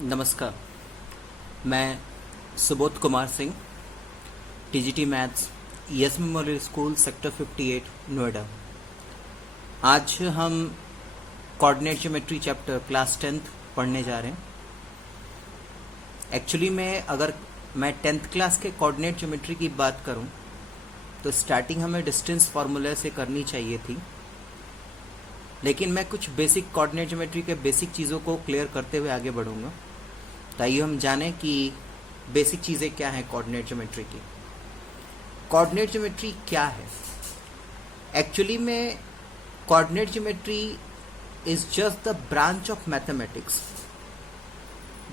नमस्कार। मैं Subodh Kumar Singh, TGT maths, ES memorial school, sector 58, Noida. आज हम coordinate geometry chapter class 10th पढ़ने जा रहे हैं। एक्चुअली अगर मैं 10th क्लास के कोऑर्डिनेट ज्योमेट्री की बात करूं तो स्टार्टिंग हमें डिस्टेंस फार्मूला से करनी चाहिए थी, लेकिन मैं कुछ बेसिक कोऑर्डिनेट ज्योमेट्री के बेसिक चीज़ों को क्लियर करते हुए आगे बढ़ूंगा। ताइए हम जानें कि बेसिक चीज़ें क्या हैं कोऑर्डिनेट ज्योमेट्री की। कोऑर्डिनेट ज्योमेट्री क्या है? एक्चुअली में coordinate geometry is just the branch of mathematics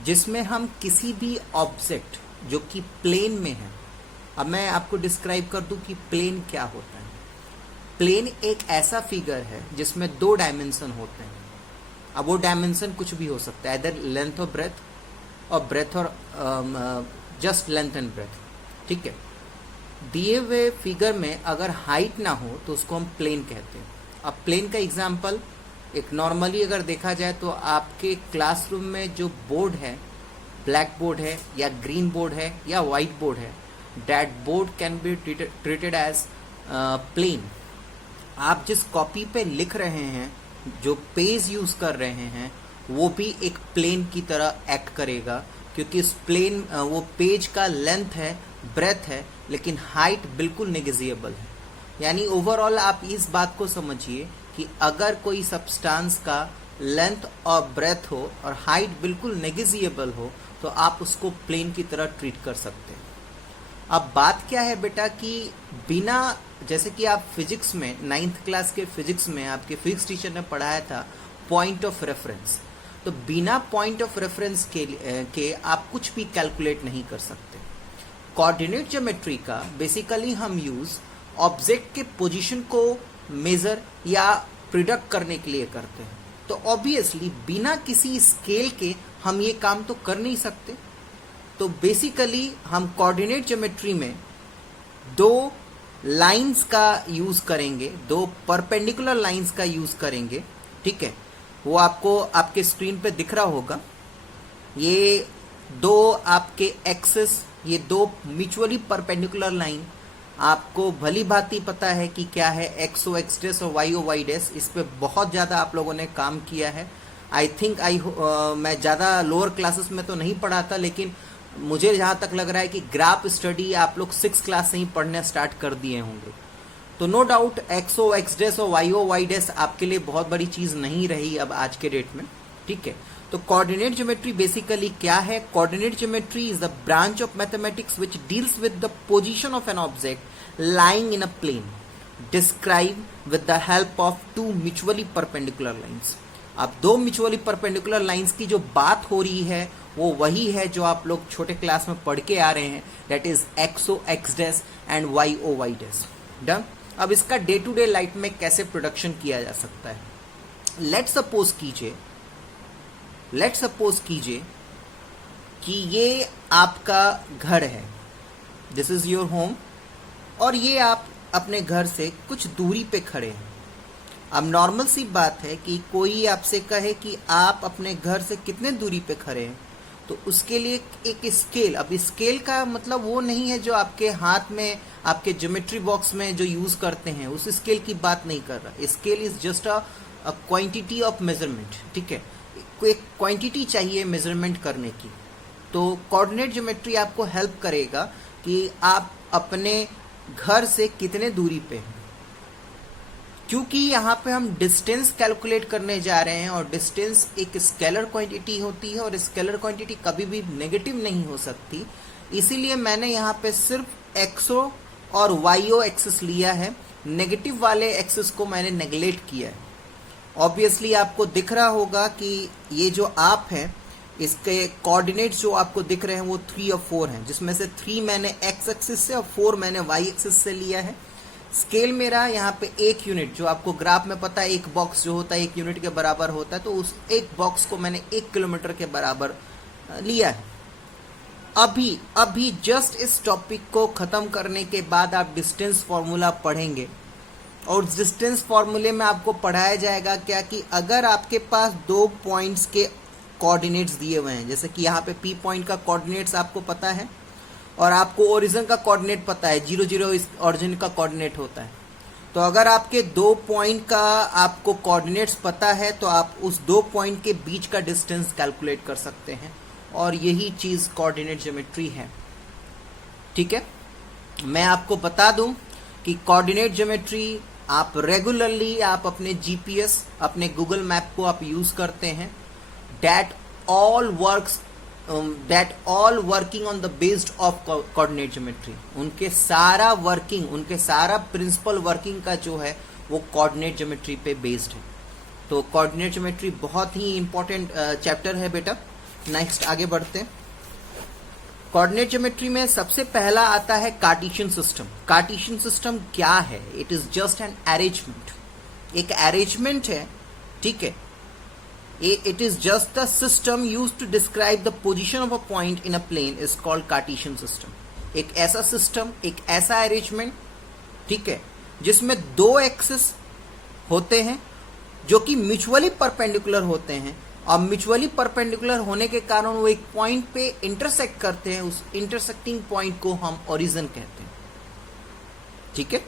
जिसमें हम किसी भी ऑब्जेक्ट जो कि प्लेन में है, अब मैं आपको डिस्क्राइब कर दूं कि प्लेन क्या होता है। प्लेन एक ऐसा फिगर है जिसमें 2 डायमेंशन होते हैं। अब वो डायमेंशन कुछ भी हो सकता है, इधर लेंथ और ब्रेथ, और ब्रेथ और जस्ट लेंथ एंड ब्रेथ। ठीक है, दिए हुए फिगर में अगर हाइट ना हो तो उसको हम प्लेन कहते हैं। अब प्लेन का एग्जांपल एक नॉर्मली अगर देखा जाए तो आपके क्लासरूम में जो बोर्ड है, ब्लैक बोर्ड है या ग्रीन बोर्ड है या वाइट बोर्ड है, that board can be treated as plane. आप जिस कॉपी पे लिख रहे हैं, जो पेज यूज कर रहे हैं, वो भी एक प्लेन की तरह एक्ट करेगा, क्योंकि इस प्लेन वो पेज का लेंथ है, ब्रेथ है, लेकिन हाइट बिल्कुल नेगेजिएबल है। यानी ओवरऑल आप इस बात को समझिए कि अगर कोई सब्सटेंस का लेंथ और ब्रेथ हो और हाइट बिल्कुल नेगेजिएबल हो तो आप उसको प्लेन की तरह ट्रीट कर सकते हैं। अब बात क्या है बेटा कि बिना, जैसे कि आप फिजिक्स में 9th क्लास के फिजिक्स में आपके फिजिक्स टीचर ने पढ़ाया था पॉइंट ऑफ रेफरेंस, तो बिना पॉइंट ऑफ रेफरेंस के आप कुछ भी कैलकुलेट नहीं कर सकते। कोऑर्डिनेट ज्योमेट्री का बेसिकली हम यूज ऑब्जेक्ट के पोजीशन को मेजर या प्रिडिक्ट करने के लिए करते हैं। तो ऑब्वियसली बिना किसी स्केल के हम ये काम तो कर नहीं सकते। तो बेसिकली हम कोऑर्डिनेट ज्योमेट्री में 2 लाइंस का यूज करेंगे, 2 परपेंडिकुलर लाइंस का यूज करेंगे। ठीक है, वो आपको आपके स्क्रीन पे दिख रहा होगा। ये 2 आपके एक्सिस, ये 2 म्यूचुअली परपेंडिकुलर लाइन, आपको भली भांति पता है कि क्या है एक्स ओ एक्स डैश और वाई ओ वाई डैश। इस पे बहुत ज़्यादा आप लोगों ने काम किया है। आई थिंक मैं ज़्यादा लोअर क्लासेस में तो नहीं पढ़ा था, लेकिन मुझे जहाँ तक लग रहा है कि ग्राफ स्टडी आप लोग 6th क्लास से ही पढ़ना स्टार्ट कर दिए होंगे। तो no doubt x O X dash और वाई ओ वाई डैश आपके लिए बहुत बड़ी चीज़ नहीं रही अब आज के डेट में। ठीक है, तो कोऑर्डिनेट ज्योमेट्री बेसिकली क्या है? Coordinate geometry is the branch of mathematics which deals with the position of an object lying in a plane, describe with the help of 2 mutually perpendicular lines. अब 2 mutually perpendicular lines की जो बात हो रही है वो वही है जो आप लोग छोटे क्लास में पढ़ के आ रहे हैं, that is X O X dash and Y O Y dash. Done. अब इसका डे टू डे लाइफ में कैसे प्रोडक्शन किया जा सकता है? लेट सपोज कीजिए कि ये आपका घर है, दिस इज योर होम, और ये आप अपने घर से कुछ दूरी पे खड़े हैं। अब नॉर्मल सी बात है कि कोई आपसे कहे कि आप अपने घर से कितने दूरी पे खड़े हैं, तो उसके लिए एक स्केल, अब स्केल का मतलब वो नहीं है जो आपके हाथ में आपके ज्योमेट्री बॉक्स में जो यूज करते हैं, उस स्केल की बात नहीं कर रहा। Scale is just a quantity of measurement. ठीक है, एक क्वांटिटी चाहिए मेजरमेंट करने की। तो कोऑर्डिनेट ज्योमेट्री आपको हेल्प करेगा कि आप अपने घर से कितने दूरी पे हैं, क्योंकि यहाँ पे हम डिस्टेंस कैलकुलेट करने जा रहे हैं, और डिस्टेंस एक स्केलर क्वांटिटी होती है, और स्केलर क्वांटिटी कभी भी नेगेटिव नहीं हो सकती। इसीलिए मैंने यहाँ पे सिर्फ एक्सओ और वाईओ एक्सिस लिया है, नेगेटिव वाले एक्सिस को मैंने नेगलेक्ट किया है। ऑब्वियसली आपको दिख रहा होगा कि ये जो आप हैं, इसके कोऑर्डिनेट्स जो आपको दिख रहे हैं वो 3 और 4 हैं, जिसमें से 3 मैंने एक्स एक्सिस से और 4 मैंने वाई एक्सिस से लिया है। स्केल मेरा यहाँ पे 1 यूनिट, जो आपको ग्राफ में पता है एक बॉक्स जो होता है 1 यूनिट के बराबर होता है, तो उस एक बॉक्स को मैंने 1 किलोमीटर के बराबर लिया है। अभी जस्ट इस टॉपिक को खत्म करने के बाद आप डिस्टेंस फॉर्मूला पढ़ेंगे, और डिस्टेंस फॉर्मूले में आपको पढ़ाया जाएगा क्या कि अगर आपके पास 2 पॉइंट्स के कोऑर्डिनेट्स दिए हुए हैं, जैसे कि यहाँ पे P पॉइंट का कोऑर्डिनेट्स आपको पता है और आपको ओरिजिन का कोऑर्डिनेट पता है, 0 0 इस ओरिजिन का कोऑर्डिनेट होता है। तो अगर आपके 2 पॉइंट का आपको कोऑर्डिनेट्स पता है तो आप उस 2 पॉइंट के बीच का डिस्टेंस कैलकुलेट कर सकते हैं, और यही चीज़ कोऑर्डिनेट ज्योमेट्री है। ठीक है, मैं आपको बता दूं कि कोऑर्डिनेट ज्योमेट्री आप रेगुलरली आप अपने जीपीएस, अपने गूगल मैप को आप यूज करते हैं, that all working on the based of coordinate geometry. उनके सारा प्रिंसिपल वर्किंग का जो है वो कोऑर्डिनेट ज्योमेट्री पे बेस्ड है। तो कोऑर्डिनेट ज्योमेट्री बहुत ही इंपॉर्टेंट चैप्टर है बेटा। नेक्स्ट आगे बढ़ते हैं। कोऑर्डिनेट ज्योमेट्री में सबसे पहला आता है कार्टेशियन सिस्टम। कार्टेशियन सिस्टम क्या है? It is just an arrangement, एक अरेंजमेंट है, ठीक है। It is just the system use to describe the position of a point in a plane is called Cartesian system. एक ऐसा सिस्टम, एक ऐसा अरेंजमेंट, ठीक है, जिसमें 2 एक्सिस होते हैं जो कि म्यूचुअली परपेंडिकुलर होते हैं, और म्यूचुअली परपेंडिकुलर होने के कारण वो एक पॉइंट पे इंटरसेक्ट करते हैं। उस इंटरसेक्टिंग पॉइंट को हम ओरिजिन कहते हैं, ठीक है।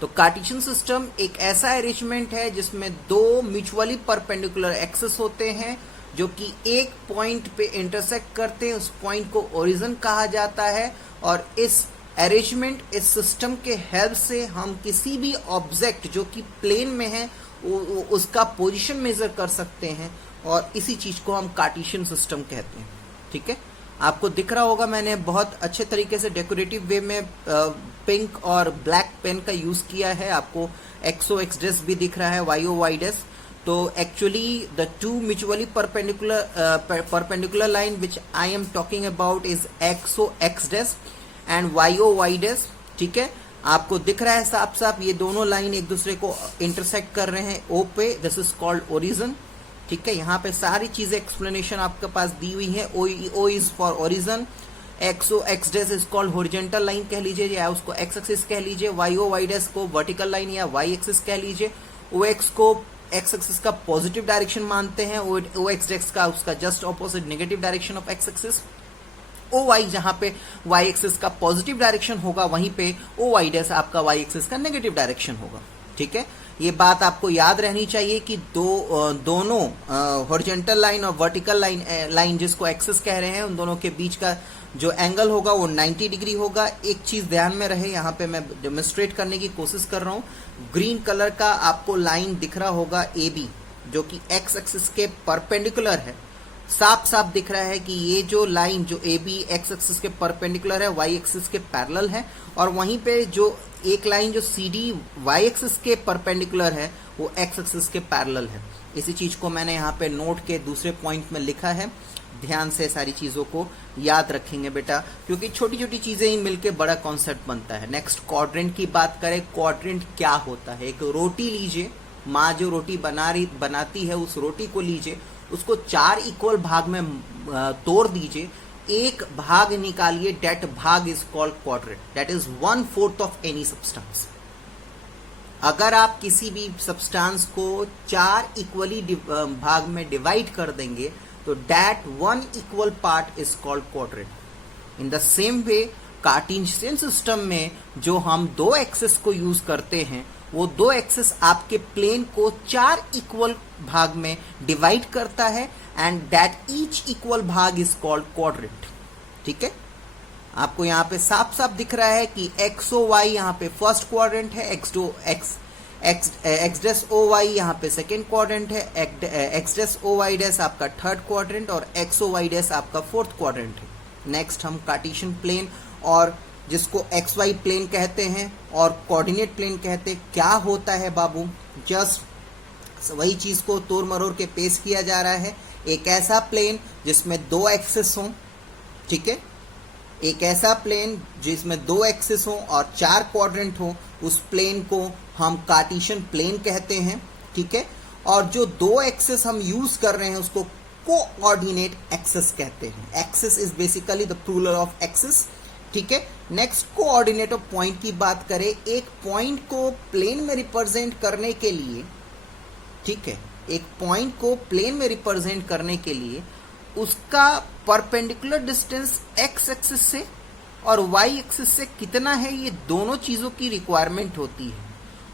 तो कार्टेशियन सिस्टम एक ऐसा अरेंजमेंट है जिसमें 2 म्यूचुअली परपेंडिकुलर एक्सिस होते हैं जो कि एक पॉइंट पे इंटरसेक्ट करते हैं, उस पॉइंट को ओरिजिन कहा जाता है। और इस अरेंजमेंट, इस सिस्टम के हेल्प से हम किसी भी ऑब्जेक्ट जो कि प्लेन में है उसका पोजीशन मेजर कर सकते हैं, और इसी चीज को हम कार्टेशियन सिस्टम कहते हैं, ठीक है। आपको दिख रहा होगा मैंने बहुत अच्छे तरीके से डेकोरेटिव वे में पिंक और ब्लैक पेन का यूज किया है। आपको एक्सओ एक्स डैश भी दिख रहा है, वाईओ वाई डैश। तो actually the 2 mutually perpendicular line which I am talking about is XO X dash and YO Y dash, ठीक है। आपको दिख रहा है साफ साफ ये दोनों लाइन एक दूसरे को इंटरसेक्ट कर रहे हैं ओ पे, दिस इज कॉल्ड ओरिजिन, ठीक है। यहाँ पे सारी चीजें एक्सप्लेनेशन आपके पास दी हुई है। O is for origin, X O X dash is called horizontal line कह लीजिए, या उसको एक्स एक्सिस कह लीजिए। वाईओ वाई डैश को वर्टिकल लाइन या वाई एक्सिस कह लीजिए। ओ एक्स को एक्स एक्सिस का पॉजिटिव डायरेक्शन मानते हैं, ओ एक्स डैश का उसका just opposite negative direction of X axis. O Y जहां पे वाई एक्सिस का पॉजिटिव डायरेक्शन होगा वहीं पे ओ वाई डैश आपका वाई एक्सिस का नेगेटिव डायरेक्शन होगा, ठीक है। ये बात आपको याद रहनी चाहिए कि दोनों हॉरिजॉन्टल लाइन और वर्टिकल लाइन जिसको एक्सिस कह रहे हैं, उन दोनों के बीच का जो एंगल होगा वो 90 डिग्री होगा। एक चीज ध्यान में रहे, यहाँ पे मैं डेमोन्स्ट्रेट करने की कोशिश कर रहा हूँ। ग्रीन कलर का आपको लाइन दिख रहा होगा ए बी, जो कि एक्स एक्सिस के परपेंडिकुलर है। साफ साफ दिख रहा है कि ये जो लाइन जो ए बी एक्स एक्सिस के परपेंडिकुलर है, वाई एक्सिस के पैरेलल है, और वहीं पे जो एक लाइन जो सी डी वाई एक्सिस के परपेंडिकुलर है वो एक्स एक्सिस के पैरेलल है। इसी चीज को मैंने यहाँ पे नोट के दूसरे पॉइंट में लिखा है। ध्यान से सारी चीजों को याद रखेंगे बेटा, क्योंकि छोटी छोटी चीजें ही मिलके बड़ा कॉन्सेप्ट बनता है। नेक्स्ट क्वाड्रेंट की बात करें। क्वाड्रेंट क्या होता है? एक रोटी लीजिए, माँ जो रोटी बनाती है उस रोटी को लीजिए, उसको 4 इक्वल भाग में तोड़ दीजिए, एक भाग निकालिए, डेट भाग is called quadrant, that is 1/4 of any substance. अगर आप किसी भी सब्सटेंस को 4 इक्वली भाग में डिवाइड कर देंगे तो that 1 equal part is called quadrant. In the same way Cartesian system में जो हम 2 एक्सिस को यूज करते हैं, वो 2 एक्सिस आपके प्लेन को 4 इक्वल भाग में डिवाइड करता है, एंड दैट ईच इक्वल भाग इज कॉल्ड क्वाड्रेंट, ठीक है। आपको यहाँ पे साफ साफ दिख रहा है कि एक्सओ वाई यहाँ पे फर्स्ट क्वाड्रेंट है, एक्स डैश ओ वाई यहाँ पे सेकेंड क्वाड्रेंट है, X dash O Y dash आपका थर्ड क्वाड्रेंट, और एक्सओ वाई डैश आपका फोर्थ क्वाड्रेंट है। नेक्स्ट हम कार्टेशियन प्लेन, और जिसको एक्स वाई प्लेन कहते हैं और कोऑर्डिनेट प्लेन कहते हैं। क्या होता है बाबू? जस्ट वही चीज को तोड़ मरोड़ के पेश किया जा रहा है। एक ऐसा प्लेन जिसमें 2 एक्सिस हों, ठीक है, एक ऐसा प्लेन जिसमें 2 एक्सिस हों और 4 क्वाड्रेंट हो, उस प्लेन को हम कार्टेशियन प्लेन कहते हैं, ठीक है। और जो 2 एक्सिस हम यूज कर रहे हैं उसको कोऑर्डिनेट एक्सिस कहते हैं। Axes is basically the plural of axis, ठीक है। नेक्स्ट कोऑर्डिनेट ऑफ पॉइंट की बात करें। एक पॉइंट को प्लेन में रिप्रेजेंट करने के लिए, ठीक है, एक पॉइंट को प्लेन में रिप्रेजेंट करने के लिए उसका परपेंडिकुलर डिस्टेंस एक्स एक्सिस से और वाई एक्सिस से कितना है, ये दोनों चीज़ों की रिक्वायरमेंट होती है।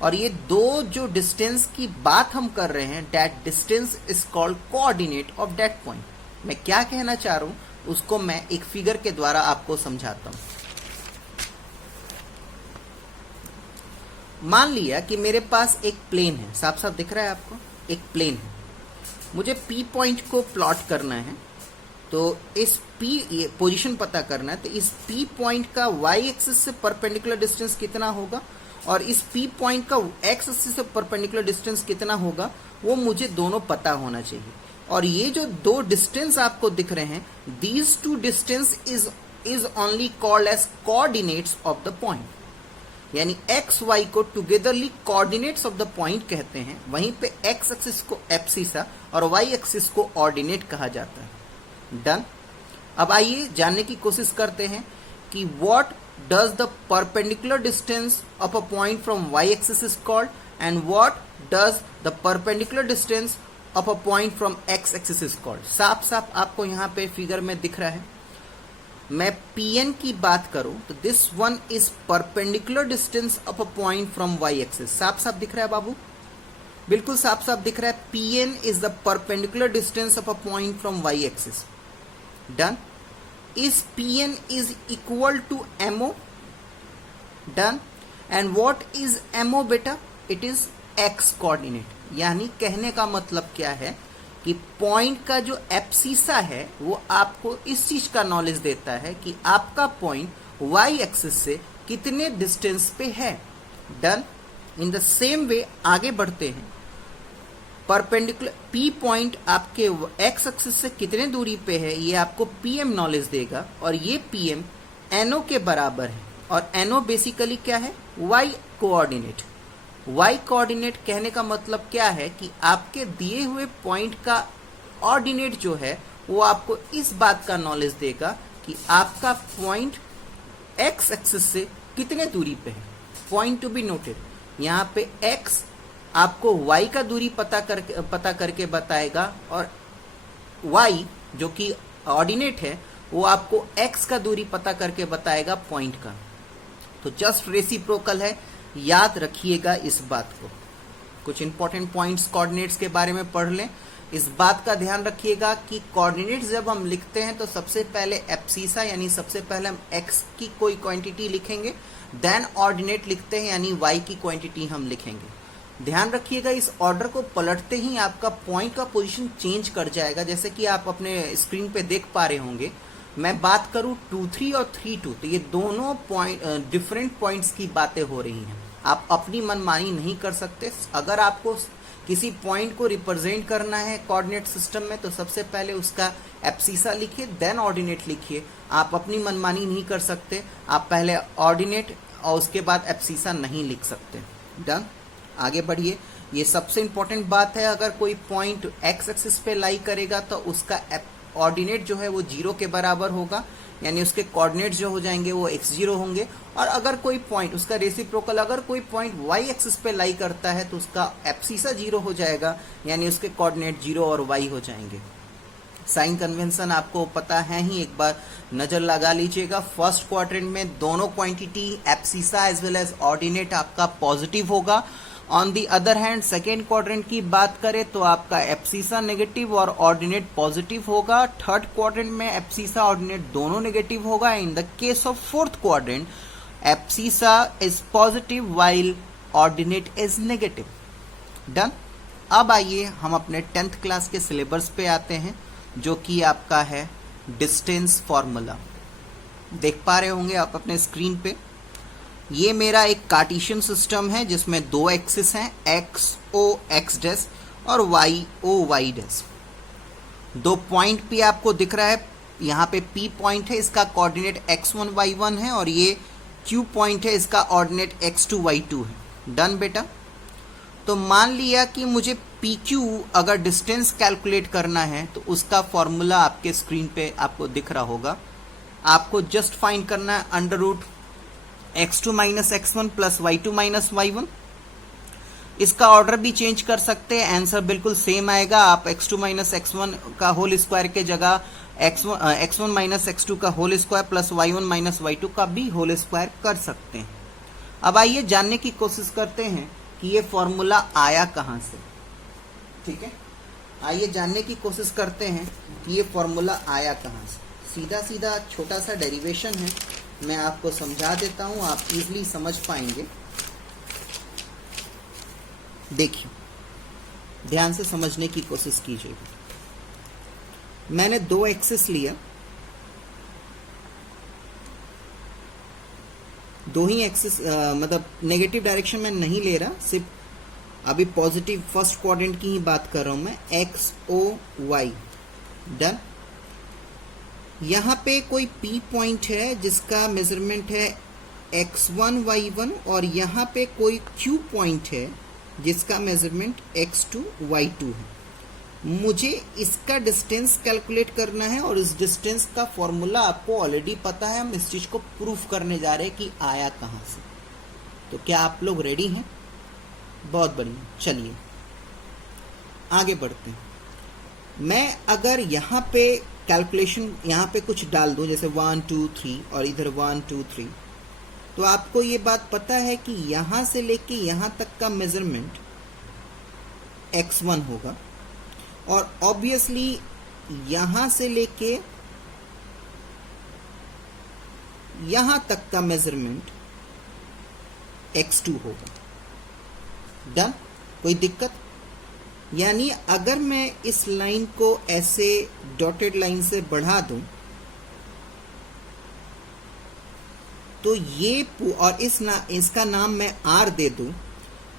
और ये दो जो डिस्टेंस की बात हम कर रहे हैं, that distance is called coordinate of that point. मैं क्या कहना चाह रहा हूं उसको मैं एक फिगर के द्वारा आपको समझाता हूं। मान लिया कि मेरे पास एक प्लेन है, साफ साफ दिख रहा है आपको, एक प्लेन है, मुझे पी पॉइंट को प्लॉट करना है। तो इस पी ये पोजीशन पता करना है, तो इस पी पॉइंट का वाई एक्सिस से परपेंडिकुलर डिस्टेंस कितना होगा और इस पी पॉइंट का एक्स एक्सिस से परपेंडिकुलर डिस्टेंस कितना होगा, वो मुझे दोनों पता होना चाहिए। और ये जो दो डिस्टेंस आपको दिख रहे हैं, these two distance is only called as coordinates of the point, यानी एक्स वाई को togetherly coordinates of the point कहते हैं। वहीं पे एक्स एक्सिस को एब्सिसा और वाई एक्सिस को ऑर्डिनेट कहा जाता है। डन। अब आइए जानने की कोशिश करते हैं कि what does the perpendicular distance of a point from Y axis is called and what does the perpendicular distance of a point from X axis is called. साफ साफ आपको यहाँ पे फिगर में दिख रहा है। मैं Pn की बात करूं तो this one is perpendicular distance of a point from Y axis. साफ साफ दिख रहा है बाबू, बिल्कुल साफ साफ दिख रहा है। Pn is the perpendicular distance of a point from Y axis. Done. Is Pn is equal to MO? Done. And what is MO बेटा? It is x coordinate. यानी कहने का मतलब क्या है कि पॉइंट का जो एब्सिसा है वो आपको इस चीज का नॉलेज देता है कि आपका पॉइंट वाई एक्सिस से कितने डिस्टेंस पे है। Done. In the same way आगे बढ़ते हैं। परपेंडिकुलर पी पॉइंट आपके एक्स एक्सिस से कितने दूरी पे है ये आपको पीएम नॉलेज देगा, और ये पीएम एनओ के बराबर है। और एनओ बेसिकली क्या है? Y coordinate. वाई कोऑर्डिनेट कहने का मतलब क्या है कि आपके दिए हुए पॉइंट का ऑर्डिनेट जो है वो आपको इस बात का नॉलेज देगा कि आपका पॉइंट एक्स एक्सिस से कितने दूरी पे है। पॉइंट टू बी नोटेड, यहाँ पे एक्स आपको वाई का दूरी पता करके बताएगा, और वाई जो कि ऑर्डिनेट है वो आपको एक्स का दूरी पता करके बताएगा पॉइंट का। तो जस्ट रेसिप्रोकल है, याद रखिएगा इस बात को। कुछ इंपॉर्टेंट पॉइंट्स कोऑर्डिनेट्स के बारे में पढ़ लें। इस बात का ध्यान रखिएगा कि कोऑर्डिनेट्स जब हम लिखते हैं तो सबसे पहले एब्सिसा यानी सबसे पहले हम एक्स की कोई क्वांटिटी लिखेंगे, देन ऑर्डिनेट लिखते हैं यानी वाई की क्वांटिटी हम लिखेंगे। ध्यान रखिएगा इस ऑर्डर को पलटते ही आपका पॉइंट का पोजीशन चेंज कर जाएगा। जैसे कि आप अपने स्क्रीन पे देख पा रहे होंगे, मैं बात करूं 2-3 और 3-2, तो ये दोनों पॉइंट डिफरेंट पॉइंट्स की बातें हो रही हैं। आप अपनी मनमानी नहीं कर सकते। अगर आपको किसी पॉइंट को रिप्रेजेंट करना है कोऑर्डिनेट सिस्टम में तो सबसे पहले उसका एब्सिसा लिखिए, देन ऑर्डिनेट लिखिए। आप अपनी मनमानी नहीं कर सकते, आप पहले ऑर्डिनेट और उसके बाद एब्सिसा नहीं लिख सकते। डन। आगे बढ़िए। ये सबसे इंपॉर्टेंट बात है, अगर कोई पॉइंट एक्स एक्सिस पे लाई करेगा तो उसका ऑर्डिनेट जो है वो 0 के बराबर होगा, यानी उसके कोऑर्डिनेट जो हो जाएंगे वो x0 होंगे। और अगर कोई पॉइंट उसका रेसिप्रोकल, अगर कोई पॉइंट y एक्सिस पे लाई करता है तो उसका एब्सिसा 0 हो जाएगा, यानी उसके कोऑर्डिनेट 0 और y हो जाएंगे। साइन कन्वेंशन आपको पता है ही, एक बार नजर लगा लीजिएगा। फर्स्ट क्वाड्रेंट में दोनों quantity abscissa as well as ordinate आपका पॉजिटिव होगा। On the other hand second quadrant की बात करें तो आपका एब्सिसा नेगेटिव और ऑर्डिनेट पॉजिटिव होगा। थर्ड क्वाड्रेंट में एब्सिसा ऑर्डिनेट दोनों नेगेटिव होगा। In the case of fourth quadrant abscissa is positive while ordinate is negative. Done. अब आइए हम अपने 10th क्लास के सिलेबस पे आते हैं, जो कि आपका है डिस्टेंस फॉर्मूला। देख पा रहे होंगे आप अपने स्क्रीन पे, ये मेरा एक कार्टेशियन सिस्टम है जिसमें दो एक्सिस हैं, एक्स ओ एक्स डैश और वाई ओ वाई डैश। दो पॉइंट भी आपको दिख रहा है, यहाँ पे P पॉइंट है, इसका कोऑर्डिनेट x1 y1 है, और ये Q पॉइंट है, इसका ऑर्डिनेट x2 y2 है। डन बेटा। तो मान लिया कि मुझे PQ अगर डिस्टेंस कैलकुलेट करना है तो उसका फॉर्मूला आपके स्क्रीन पे आपको दिख रहा होगा। आपको जस्ट फाइंड करना है √ x2 - x1 + y2 - y1। इसका ऑर्डर भी चेंज कर सकते हैं, आंसर बिल्कुल सेम आएगा। आप x2 माइनस x1 का होल स्क्वायर के जगह x1 माइनस x2 का whole square plus y1 minus y2 का भी होल स्क्वायर कर सकते हैं। अब आइए जानने की कोशिश करते हैं कि ये फॉर्मूला आया कहाँ से। ठीक है, आइए जानने की कोशिश करते हैं कि ये फॉर्मूला आया कहाँ से। सीधा सीधा छोटा सा डेरिवेशन है, मैं आपको समझा देता हूँ, आप इजीली समझ पाएंगे। देखिए, ध्यान से समझने की कोशिश कीजिएगा। मैंने दो एक्सिस लिया, दो ही एक्सिस, मतलब नेगेटिव डायरेक्शन में नहीं ले रहा, सिर्फ अभी पॉजिटिव फर्स्ट क्वाड्रेंट की ही बात कर रहा हूं मैं। X O Y, done. यहां पे कोई पी पॉइंट है जिसका मेजरमेंट है x1 y1, और यहां पे कोई क्यू पॉइंट है जिसका मेजरमेंट x2 y2 है। मुझे इसका डिस्टेंस कैलकुलेट करना है, और इस डिस्टेंस का फॉर्मूला आपको ऑलरेडी पता है। हम इस चीज को प्रूफ करने जा रहे हैं कि आया कहां से। तो क्या आप लोग रेडी हैं? बहुत बढ़िया, चलिए आगे बढ़ते हैं। मैं अगर यहां पे कैलकुलेशन यहां पे कुछ डाल दूं, जैसे 1 2 3 और इधर 1 2 3, तो आपको ये बात पता है कि यहां से लेके यहां तक का मेजरमेंट x1 होगा, और ऑब्वियसली यहां से लेके यहां तक का मेजरमेंट x2 होगा। डन, कोई दिक्कत? यानी अगर मैं इस लाइन को ऐसे डॉटेड लाइन से बढ़ा दूं तो ये, और इसका नाम मैं R दे दूं,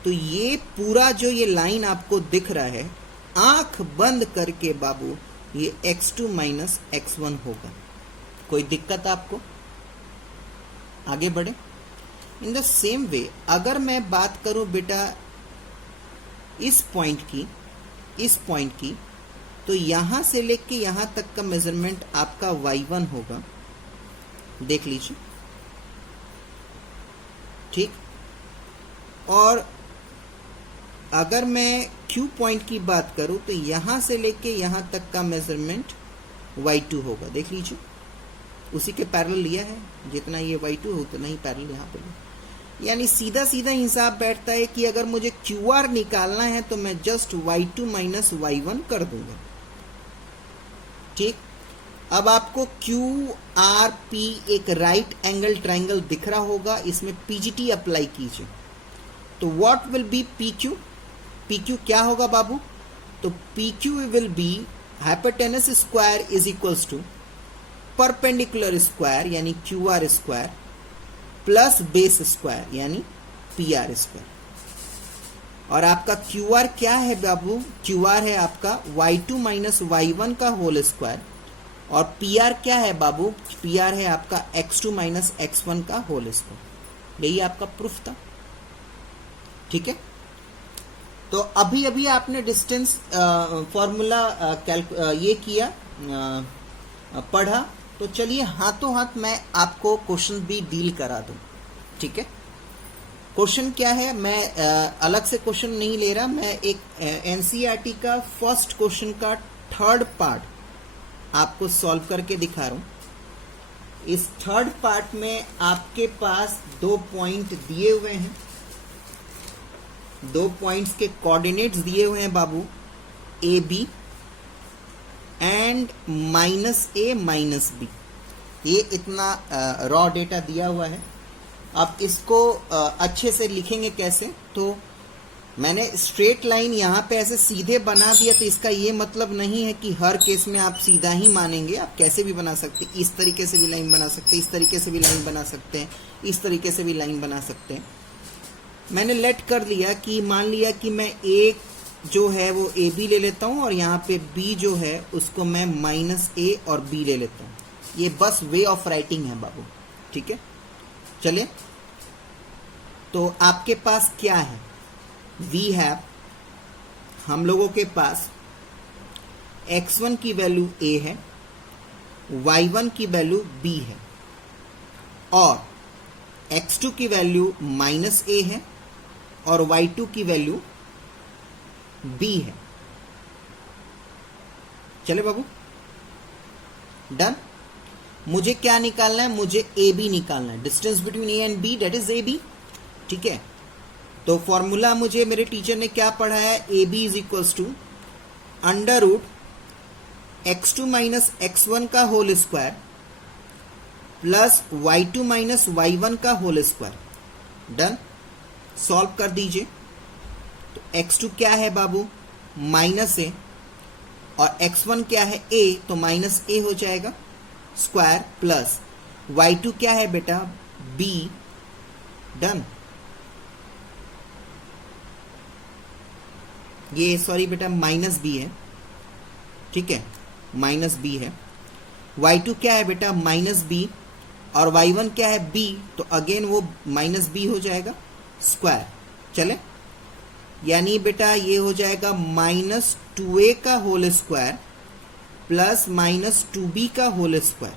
तो ये पूरा जो ये लाइन आपको दिख रहा है, आंख बंद करके बाबू ये x2 माइनस x1 होगा। कोई दिक्कत आपको? आगे बढ़े। इन द सेम वे अगर मैं बात करूं बेटा इस पॉइंट की, तो यहां से लेके यहां तक का मेजरमेंट आपका y1 होगा। देख लीजिए, ठीक। और अगर मैं Q पॉइंट की बात करूं तो यहां से लेके यहां तक का मेजरमेंट y2 होगा। देख लीजिए, उसी के पैरेलल लिया है, जितना ये y2 है उतना ही पैरेलल यहां पे लिया। यानी सीधा सीधा हिसाब बैठता है कि अगर मुझे QR निकालना है तो मैं जस्ट y2 माइनस y1 कर दूंगा। ठीक, अब आपको QRP एक राइट एंगल ट्राइंगल दिख रहा होगा, इसमें PGT अप्लाई कीजिए। तो what will be PQ? PQ क्या होगा बाबू? तो PQ will be hypotenuse square is equals to perpendicular square यानी QR square plus base square यानी PR स्क्वायर। और आपका QR क्या है बाबू? QR है आपका y2 माइनस y1 का होल स्क्वायर, और PR क्या है बाबू? PR है आपका x2 माइनस x1 का होल स्क्वायर। यही आपका प्रूफ था। ठीक है, तो अभी अभी आपने डिस्टेंस फॉर्मूला ये किया, पढ़ा। तो चलिए हाथों हाथ मैं आपको क्वेश्चन भी डील करा दूं। ठीक है, क्वेश्चन क्या है, मैं अलग से क्वेश्चन नहीं ले रहा, मैं एक NCERT का फर्स्ट क्वेश्चन का थर्ड पार्ट आपको सॉल्व करके दिखा रहा हूं। इस थर्ड पार्ट में आपके पास 2 पॉइंट दिए हुए हैं, 2 पॉइंट्स के कोऑर्डिनेट्स दिए हुए हैं बाबू, AB एंड -A -B। ये इतना रॉ डेटा दिया हुआ है। अब इसको अच्छे से लिखेंगे कैसे? तो मैंने स्ट्रेट लाइन यहाँ पे ऐसे सीधे बना दिया, तो इसका ये मतलब नहीं है कि हर केस में आप सीधा ही मानेंगे। आप कैसे भी बना सकते हैं, इस तरीके से भी लाइन बना सकते हैं, इस तरीके से भी लाइन बना सकते हैं, इस तरीके से भी लाइन बना सकते हैं। मैंने लेट कर लिया कि मान लिया कि मैं एक जो है वो AB ले लेता हूं, और यहाँ पे B जो है उसको मैं -A और B ले लेता हूं। ये बस वे ऑफ राइटिंग है बाबू। ठीक है, चलिए। तो आपके पास क्या है? वी हैव, हम लोगों के पास x1 की वैल्यू A है, y1 की वैल्यू B है, और x2 की वैल्यू -A है, और y2 की वैल्यू b है। चले बाबू, डन। मुझे क्या निकालना है? मुझे ए बी निकालना है, distance between A and B, that is A B. ठीक है, तो फॉर्मूला मुझे मेरे टीचर ने क्या पढ़ाया है? A B is equals to under root x2 minus x1 का whole square plus y2 minus y1 का होल स्क्वायर। डन, सॉल्व कर दीजिए। तो x2 क्या है बाबू? माइनस ए, और x1 क्या है? a, तो माइनस a हो जाएगा स्क्वायर, प्लस y2 क्या है बेटा? b। डन, ये सॉरी बेटा माइनस b है। ठीक है, माइनस b है। y2 क्या है बेटा? माइनस b, और y1 क्या है? b, तो अगेन वो माइनस b हो जाएगा स्क्वायर। चले, यानी बेटा ये हो जाएगा माइनस 2a का whole square plus minus 2b का होल स्क्वायर।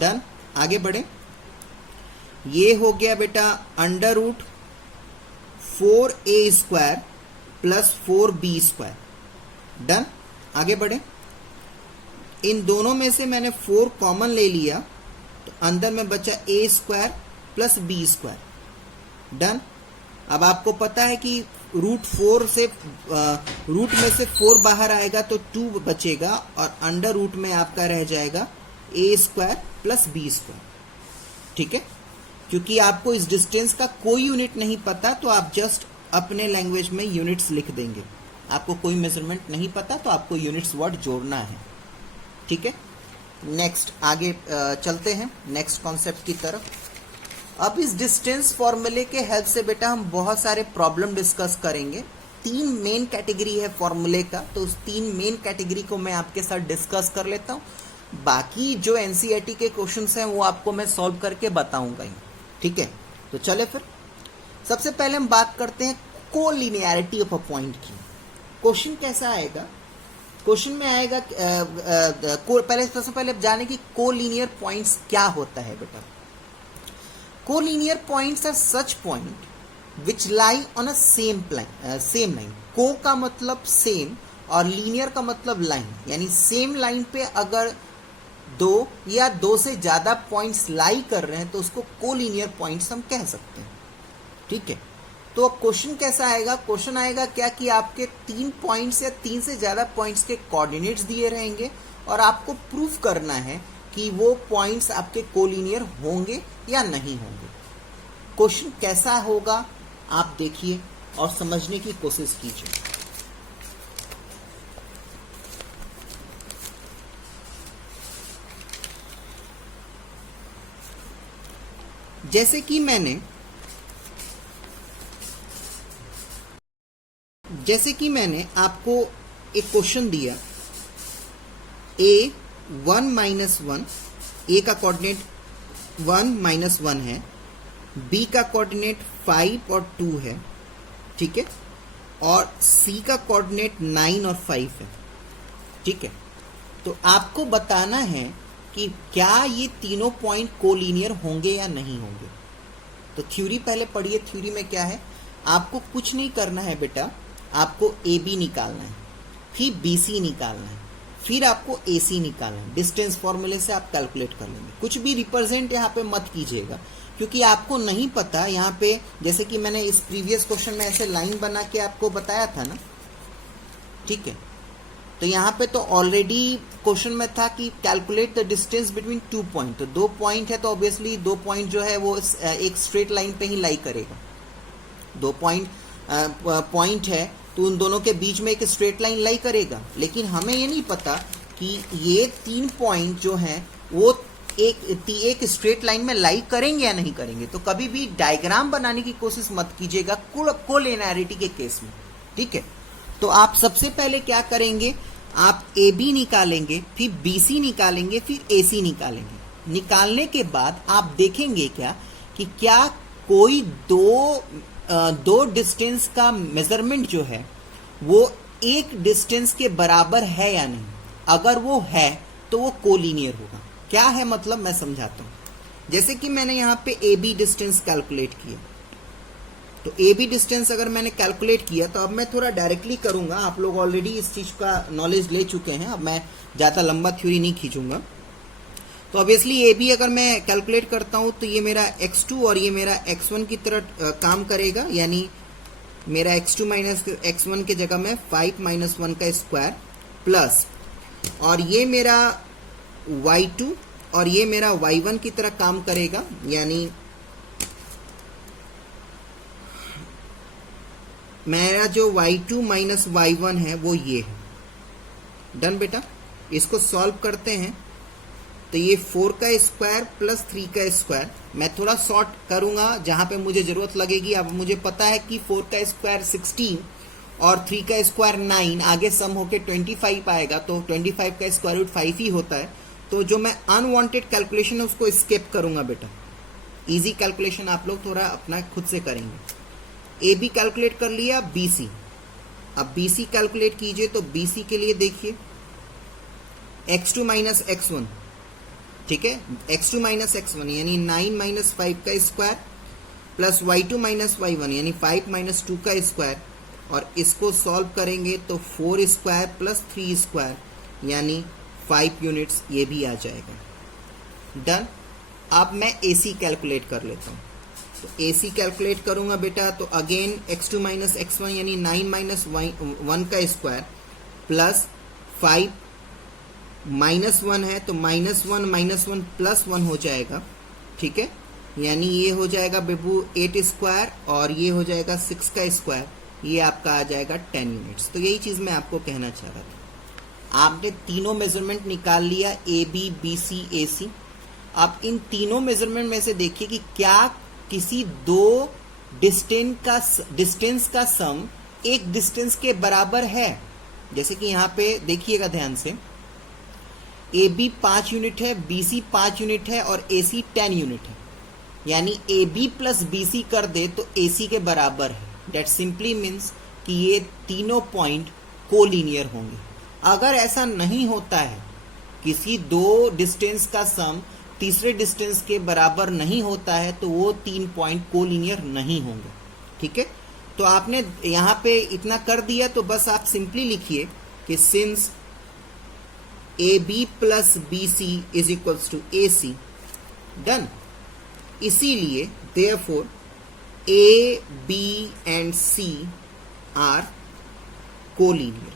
डन, आगे बढ़े। ये हो गया बेटा under root 4a square plus 4b square. Done, आगे बढ़े। इन दोनों में से मैंने 4 कॉमन ले लिया, तो अंदर में बचा a square plus b square. Done, अब आपको पता है कि रूट 4 से रूट में से 4 बाहर आएगा तो 2 बचेगा, और अंडर रूट में आपका रह जाएगा a square plus b square. ठीक है, क्योंकि आपको इस डिस्टेंस का कोई यूनिट नहीं पता, तो आप जस्ट अपने लैंग्वेज में यूनिट्स लिख देंगे। आपको कोई मेजरमेंट नहीं पता तो आपको यूनिट्स वर्ड जोड़ना है। ठीक है, नेक्स्ट आगे चलते हैं नेक्स्ट कॉन्सेप्ट की तरफ। अब इस डिस्टेंस फॉर्मूले के हेल्प से बेटा हम बहुत सारे प्रॉब्लम डिस्कस करेंगे। 3 मेन कैटेगरी है फॉर्मूले का, तो उस 3 मेन कैटेगरी को मैं आपके साथ डिस्कस कर लेता हूँ। बाकी जो एनसीईआरटी के क्वेश्चंस हैं वो आपको मैं सॉल्व करके बताऊंगा ही। ठीक है, तो चले फिर सबसे पहले हम बात करते हैं कोलिनियरिटी ऑफ अ पॉइंट की। क्वेश्चन कैसा आएगा? क्वेश्चन में आएगा पहले सबसे पहले जाने की कोलिनियर पॉइंट्स क्या होता है बेटा। Collinear points are such point which lie on a same line. को का मतलब सेम और लीनियर का मतलब लाइन, यानी सेम लाइन पे अगर 2 या 2 से ज्यादा पॉइंट्स लाई कर रहे हैं तो उसको कोलिनियर पॉइंट्स हम कह सकते हैं। ठीक है, तो अब क्वेश्चन कैसा आएगा? क्वेश्चन आएगा क्या कि आपके 3 पॉइंट्स या 3 से ज्यादा पॉइंट्स के कोऑर्डिनेट्स दिए रहेंगे और आपको प्रूफ करना है कि वो पॉइंट्स आपके कोलिनियर होंगे या नहीं होंगे। क्वेश्चन कैसा होगा आप देखिए और समझने की कोशिश कीजिए। जैसे कि मैंने आपको एक क्वेश्चन दिया, a 1 माइनस 1, ए का कोऑर्डिनेट 1 माइनस 1 है, b का कोऑर्डिनेट 5 और 2 है। ठीक है, और c का कोऑर्डिनेट 9 और 5 है। ठीक है, तो आपको बताना है कि क्या ये तीनों पॉइंट कोलिनियर होंगे या नहीं होंगे। तो थ्योरी पहले पढ़िए। थ्योरी में क्या है? आपको कुछ नहीं करना है बेटा, आपको ए बी निकालना है, फिर बी सी निकालना है, फिर आपको ए सी निकालना है। डिस्टेंस फॉर्मूले से आप कैलकुलेट कर लेंगे। कुछ भी रिप्रेजेंट यहाँ पे मत कीजिएगा, क्योंकि आपको नहीं पता यहाँ पे, जैसे कि मैंने इस प्रीवियस क्वेश्चन में ऐसे लाइन बना के आपको बताया था ना। ठीक है, तो यहाँ पे तो ऑलरेडी क्वेश्चन में था कि calculate the distance between 2 point. तो 2 पॉइंट है तो ऑब्वियसली 2 पॉइंट जो है वो एक स्ट्रेट लाइन पे ही लाई करेगा। 2 पॉइंट है तो उन दोनों के बीच में एक स्ट्रेट लाइन लाई करेगा। लेकिन हमें ये नहीं पता कि ये 3 पॉइंट जो हैं वो एक स्ट्रेट लाइन में लाई करेंगे या नहीं करेंगे। तो कभी भी डायग्राम बनाने की कोशिश मत कीजिएगा कोलिनियरिटी के केस में। ठीक है, तो आप सबसे पहले क्या करेंगे? आप ए बी निकालेंगे, फिर बी सी निकालेंगे, फिर ए सी निकालेंगे। निकालने के बाद आप देखेंगे कि क्या कोई दो डिस्टेंस का मेजरमेंट जो है वो एक डिस्टेंस के बराबर है या नहीं। अगर वो है तो वो कोलिनियर होगा। क्या है मतलब, मैं समझाता हूं। जैसे कि मैंने यहाँ पे ए बी डिस्टेंस कैलकुलेट किया, तो ए बी डिस्टेंस अगर मैंने कैलकुलेट किया तो अब मैं थोड़ा डायरेक्टली करूंगा। आप लोग ऑलरेडी इस चीज़ का नॉलेज ले चुके हैं, अब मैं ज़्यादा लंबा थ्योरी नहीं खींचूंगा। तो ऑब्वियसली ए बी अगर मैं कैलकुलेट करता हूँ तो ये मेरा x2 और ये मेरा x1 की तरह काम करेगा, यानी मेरा x2 माइनस x1 के जगह में 5 माइनस 1 का स्क्वायर प्लस, और ये मेरा y2 और ये मेरा y1 की तरह काम करेगा, यानी मेरा जो y2 माइनस y1 है वो ये है। डन बेटा, इसको सॉल्व करते हैं तो ये 4 का स्क्वायर प्लस 3 का स्क्वायर, मैं थोड़ा शॉर्ट करूंगा जहां पे मुझे जरूरत लगेगी। अब मुझे पता है कि 4 का स्क्वायर 16 और 3 का स्क्वायर 9, आगे सम होके 25 आएगा, तो 25 का स्क्वायर रूट 5 ही होता है। तो जो मैं अनवांटेड कैलकुलेशन है उसको स्किप करूंगा बेटा। इजी कैलकुलेशन आप लोग थोड़ा अपना खुद से करेंगे। ए बी कैलकुलेट कर लिया, बी सी, अब बी सी कैलकुलेट कीजिए। तो बी सी के लिए देखिए x2 माइनस x1, ठीक है, x2 माइनस x1 यानी 9 माइनस 5 का square plus y2 minus y1 यानी 5 माइनस 2 का स्क्वायर, और इसको सॉल्व करेंगे तो 4 स्क्वायर प्लस 3 स्क्वायर यानी 5 यूनिट्स, ये भी आ जाएगा। डन। अब मैं AC कैलकुलेट कर लेता हूँ। तो AC कैलकुलेट करूंगा बेटा, तो अगेन x2 माइनस x1 यानी 9 माइनस 1 का स्क्वायर प्लस 5 माइनस 1 है तो माइनस 1 प्लस 1 हो जाएगा, ठीक है, यानी ये हो जाएगा बेबू 8 स्क्वायर और ये हो जाएगा 6 का स्क्वायर, ये आपका आ जाएगा 10 यूनिट्स। तो यही चीज़ मैं आपको कहना चाह रहा था। आपने तीनों मेजरमेंट निकाल लिया, ए बी बी सी ए सी। आप इन तीनों मेजरमेंट में से देखिए कि क्या किसी दो डिस्टेंस का सम एक डिस्टेंस के बराबर है। जैसे कि यहाँ पे देखिएगा ध्यान से, ए बी 5 यूनिट है, बी सी 5 यूनिट है और ए सी 10 यूनिट है, यानी A B plus B C कर दे तो ए सी के बराबर है। डेट सिंपली मीन्स कि ये तीनों पॉइंट कोलिनियर होंगे। अगर ऐसा नहीं होता है, किसी दो डिस्टेंस का सम तीसरे डिस्टेंस के बराबर नहीं होता है, तो वो 3 पॉइंट कोलिनियर नहीं होंगे, ठीक है। तो आपने यहाँ पे इतना कर दिया, तो बस आप सिंपली लिखिए कि since A B plus B C is equals to A C, done. इसीलिए therefore A B and C are collinear,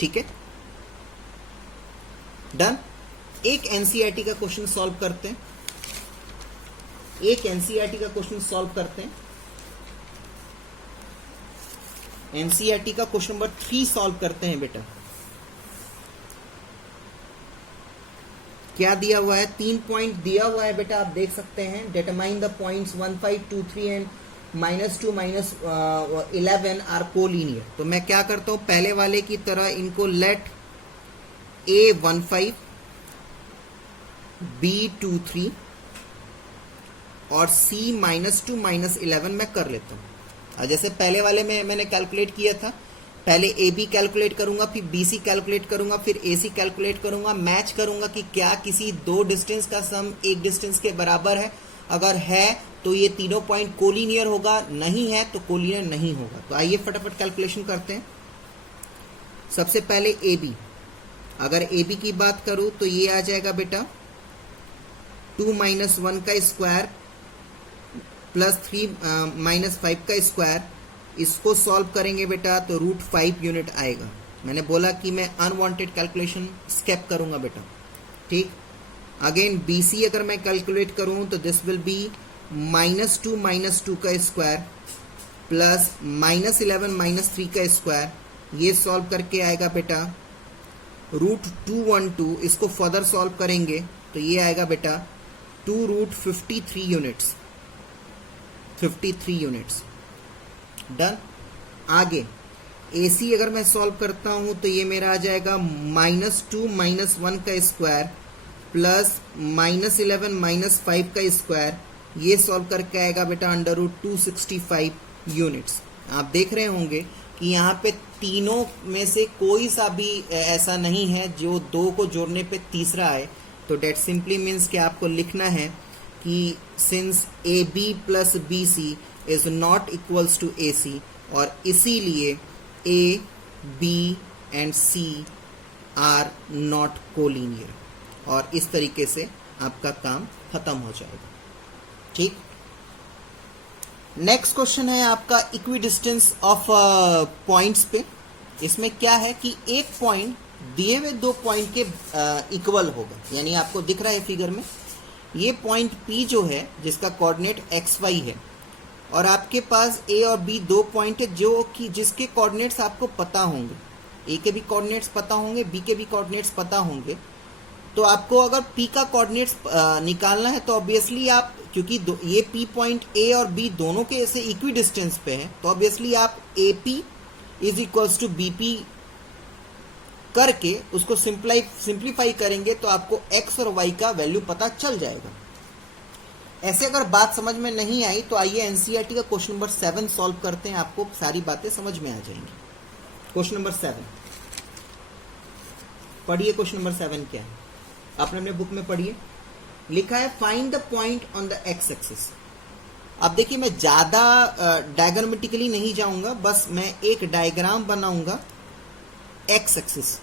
ठीक है, डन। एक एनसीईआरटी का क्वेश्चन सॉल्व करते हैं, एनसीईआरटी का क्वेश्चन नंबर 3 सॉल्व करते हैं बेटा। क्या दिया हुआ है? 3 पॉइंट दिया हुआ है बेटा, आप देख सकते हैं। Determine the points 1, 5, 2, 3 and -2, -11 are collinear. तो मैं क्या करता हूं, पहले वाले की तरह इनको लेट A 15, B 23 और C -2, -11 मैं कर लेता हूं। जैसे पहले वाले में मैंने कैलकुलेट किया था, पहले ए बी कैलकुलेट करूंगा, फिर बी सी कैलकुलेट करूंगा, फिर ए सी कैलकुलेट करूंगा, मैच करूंगा कि क्या किसी दो डिस्टेंस का सम एक डिस्टेंस के बराबर है। अगर है तो ये तीनों पॉइंट कोलिनियर होगा, नहीं है तो कोलिनियर नहीं होगा। तो आइए फटाफट कैलकुलेशन करते हैं। सबसे पहले ए बी, अगर ए बी की बात करूं तो ये आ जाएगा बेटा 2 - 1 का स्क्वायर प्लस 3 - 5 का स्क्वायर। इसको सॉल्व करेंगे बेटा तो √5 यूनिट आएगा। मैंने बोला कि मैं अनवांटेड कैलकुलेशन स्किप करूंगा बेटा, ठीक। अगेन बी सी अगर मैं कैलकुलेट करूं तो दिस विल बी -2 का स्क्वायर प्लस -11 -3 का स्क्वायर। ये सॉल्व करके आएगा बेटा √212। इसको फर्दर सॉल्व करेंगे तो ये आएगा बेटा 2√53 यूनिट्स, 53 यूनिट्स, डन। आगे ए सी अगर मैं सॉल्व करता हूं तो ये मेरा आ जाएगा -2 - 1 का स्क्वायर प्लस -11 - 5 का स्क्वायर। ये सॉल्व करके आएगा बेटा √265 यूनिट्स। आप देख रहे होंगे कि यहाँ पे तीनों में से कोई सा भी ऐसा नहीं है जो 2 को जोड़ने पे तीसरा आए। तो डेट सिंपली मीन्स कि आपको लिखना है कि since A B plus B C is not equals to A C, और इसीलिए A B and C are not collinear, और इस तरीके से आपका काम खत्म हो जाएगा। ठीक, नेक्स्ट क्वेश्चन है आपका इक्विडिस्टेंस ऑफ पॉइंट्स पे। इसमें क्या है कि एक पॉइंट दिए हुए दो पॉइंट के इक्वल होगा, यानी आपको दिख रहा है फिगर में ये पॉइंट P जो है जिसका कोऑर्डिनेट XY है, और आपके पास A और B दो पॉइंट है जो कि जिसके कोऑर्डिनेट्स आपको पता होंगे, A के भी कोऑर्डिनेट्स पता होंगे, B के भी कोऑर्डिनेट्स पता होंगे। तो आपको अगर P का कोऑर्डिनेट्स निकालना है तो ऑब्वियसली आप, क्योंकि ये P पॉइंट A और B दोनों के ऐसे इक्वी डिस्टेंस पे है, तो ऑब्वियसली आप AP is equals to BP करके उसको सिंप्लीफाई करेंगे तो आपको x और y का वैल्यू पता चल जाएगा। ऐसे अगर बात समझ में नहीं आई तो आइए एनसीईआरटी का क्वेश्चन नंबर 7 सॉल्व करते हैं, आपको सारी बातें समझ में आ जाएंगी। क्वेश्चन नंबर 7 पढ़िए। क्वेश्चन नंबर 7 क्या है, आपने अपने बुक में पढ़िए। लिखा है find the point on the x axis. अब देखिए मैं ज्यादा डायग्रामेटिकली नहीं जाऊंगा, बस मैं एक डायग्राम बनाऊंगा एक्स एक्सिस।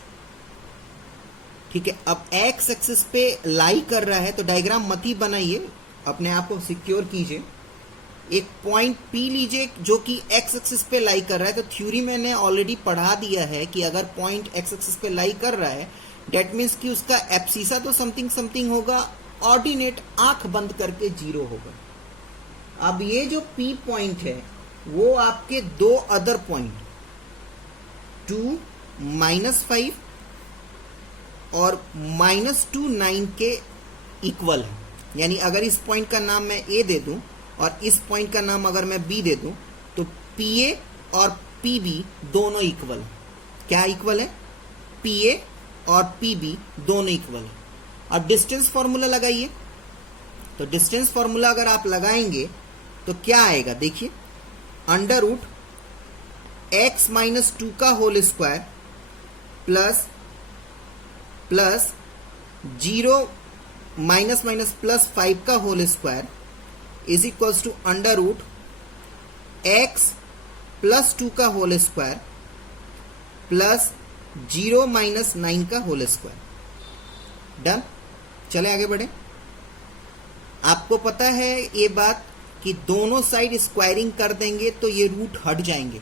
ठीक है, अब एक्स एक्सिस पे लाई कर रहा है तो डायग्राम मत ही बनाइए, अपने आप को सिक्योर कीजिए। एक पॉइंट P लीजिए जो कि एक्स एक्सिस पे लाई कर रहा है, तो थ्योरी मैंने ऑलरेडी पढ़ा दिया है कि अगर पॉइंट एक्स एक्सिस पे लाई कर रहा है डेट मीन्स कि उसका एब्सिसा तो समथिंग समथिंग होगा, ऑर्डिनेट आंख बंद करके 0 होगा। अब ये जो P पॉइंट है वो आपके दो अदर पॉइंट 2, -5 और -2, 9 के इक्वल है। यानी अगर इस पॉइंट का नाम मैं A दे दूं और इस पॉइंट का नाम अगर मैं B दे दूं तो PA और PB दोनों इक्वल है। क्या इक्वल है? PA और PB दोनों इक्वल है। अब डिस्टेंस फॉर्मूला लगाइए, तो डिस्टेंस फॉर्मूला अगर आप लगाएंगे तो क्या आएगा देखिए, अंडर रूट x माइनस 2 का whole square plus 0 minus minus plus 5 का whole square is equals to under root x plus 2 का होल स्क्वायर प्लस 0 माइनस 9 का होल स्क्वायर। डन, चले आगे बढ़े। आपको पता है ये बात कि दोनों साइड स्क्वायरिंग कर देंगे तो ये रूट हट जाएंगे,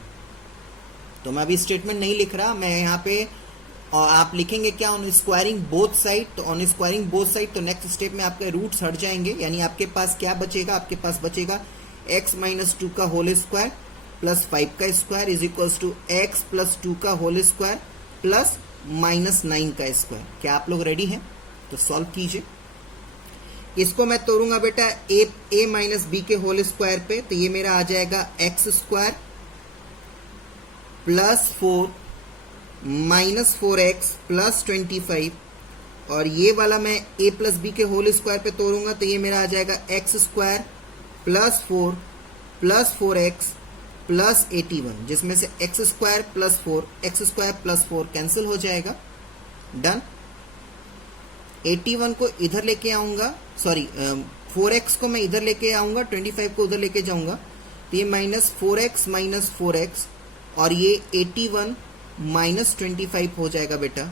तो मैं अभी स्टेटमेंट नहीं लिख रहा, मैं यहाँ पे और आप लिखेंगे क्या, ऑन स्क्वायरिंग बोथ साइड। तो ऑन स्क्वायरिंग बोथ साइड तो नेक्स्ट स्टेप में आपके रूट्स हट जाएंगे, यानी आपके पास क्या बचेगा, आपके पास बचेगा x माइनस 2 का होल स्क्वायर प्लस 5 का square is equals to x plus 2 का होल स्क्वायर प्लस माइनस 9 का स्क्वायर। क्या आप लोग रेडी हैं? तो सॉल्व कीजिए। इसको मैं तोड़ूंगा बेटा a माइनस बी के होल स्क्वायर पे, तो ये मेरा आ जाएगा x square plus 4 minus 4x plus 25, और ये वाला मैं a प्लस बी के होल स्क्वायर पे तोड़ूंगा तो ये मेरा आ जाएगा x square plus 4 plus 4x plus 81, जिसमें से x square plus 4 x square plus 4 cancel हो जाएगा। डन, 81 को इधर लेके आऊंगा, सॉरी 4x को मैं इधर लेके आऊंगा, 25 को उधर लेके जाऊंगा, तो ये माइनस 4x माइनस 4x और ये 81 माइनस 25 हो जाएगा बेटा,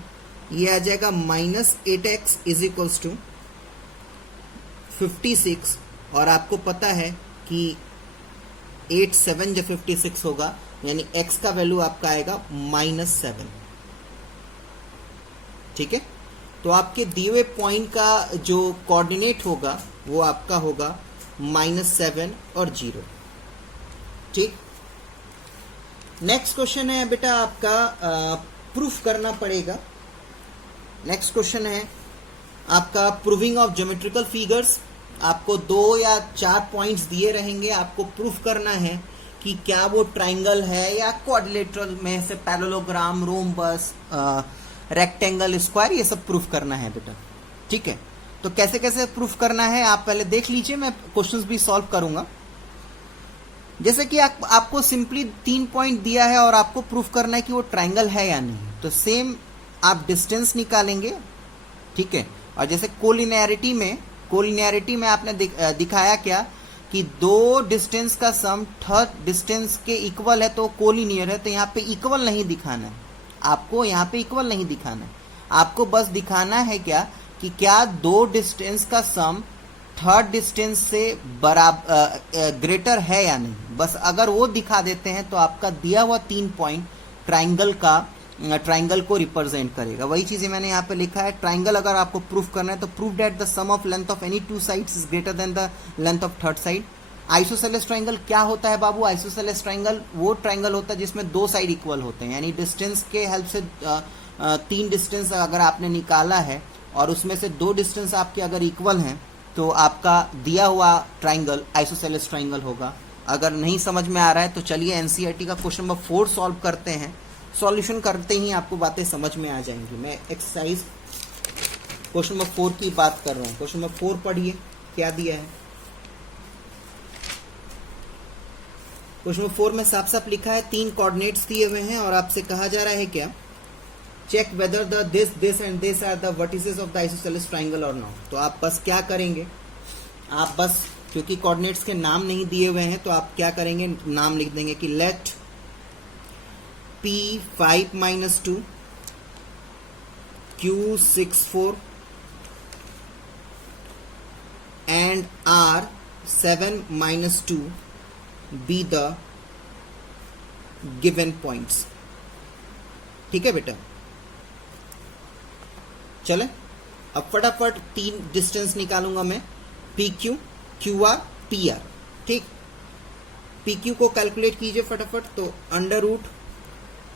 ये आ जाएगा minus 8x is equals to 56, और आपको पता है कि 8 7 जब 56 होगा यानी x का वैल्यू आपका आएगा -7। ठीक है, तो आपके दिए हुए पॉइंट का जो कोऑर्डिनेट होगा वो आपका होगा -7 और 0। ठीक, नेक्स्ट क्वेश्चन है बेटा आपका प्रूफ करना पड़ेगा। नेक्स्ट क्वेश्चन है आपका प्रूविंग ऑफ ज्योमेट्रिकल फिगर्स। आपको 2 या 4 पॉइंट्स दिए रहेंगे, आपको प्रूफ करना है कि क्या वो ट्राइंगल है या क्वाड्रिलेटरल में से पैरेललोग्राम, रोम्बस, रेक्टेंगल, स्क्वायर, ये सब प्रूफ करना है बेटा। ठीक है, तो कैसे कैसे प्रूफ करना है आप पहले देख लीजिए, मैं क्वेश्चंस भी सॉल्व करूंगा। जैसे कि आपको सिंपली 3 पॉइंट दिया है और आपको प्रूफ करना है कि वो ट्राइंगल है या नहीं, तो सेम आप डिस्टेंस निकालेंगे। ठीक है, और जैसे कोलिनियरिटी में आपने दिखाया क्या कि दो डिस्टेंस का सम थर्ड डिस्टेंस के इक्वल है तो कोलिनियर है, तो यहाँ पे इक्वल नहीं दिखाना है आपको, यहाँ पे इक्वल नहीं दिखाना है आपको, बस दिखाना है क्या कि क्या दो डिस्टेंस का सम थर्ड डिस्टेंस से बराबर ग्रेटर है या नहीं। बस अगर वो दिखा देते हैं तो आपका दिया हुआ 3 पॉइंट ट्राइंगल को रिप्रेजेंट करेगा। वही चीजें मैंने यहाँ पे लिखा है। ट्राइंगल अगर आपको प्रूफ करना है तो proof that the sum of length of any two sides is greater than the length of third side. Isosceles triangle क्या होता है बाबू? आइसोसेलेस ट्राइंगल वो ट्राइंगल होता है जिसमें दो साइड इक्वल होते हैं, यानी डिस्टेंस के हेल्प से 3 डिस्टेंस अगर आपने निकाला है और उसमें से 2 डिस्टेंस आपके अगर इक्वल हैं तो आपका दिया हुआ ट्राइंगल आइसोसेलेस ट्राइंगल होगा। अगर नहीं समझ में आ रहा है तो चलिए एनसीईआरटी का क्वेश्चन नंबर 4 सॉल्व करते हैं। सॉल्यूशन करते ही आपको बातें समझ में आ जाएंगी। मैं एक्सरसाइज क्वेश्चन नंबर 4 की बात कर रहा हूँ। क्वेश्चन नंबर 4 पढ़िए क्या दिया है। क्वेश्चन नंबर 4 में साफ साफ लिखा है 3 कोऑर्डिनेट्स दिए हुए हैं और आपसे कहा जा रहा है क्या, check whether the this and this are the vertices of the isosceles triangle और नॉट। तो आप बस क्या करेंगे, आप बस क्योंकि कोऑर्डिनेट्स के नाम नहीं दिए हुए हैं तो आप क्या करेंगे, नाम लिख देंगे कि late P5-2 Q64 and R7-2 be the given points। ठीक है बेटा, चले अब फटाफट 3 डिस्टेंस निकालूंगा मैं, PQ, QR, PR। ठीक, PQ को कैलकुलेट कीजिए फटाफट। तो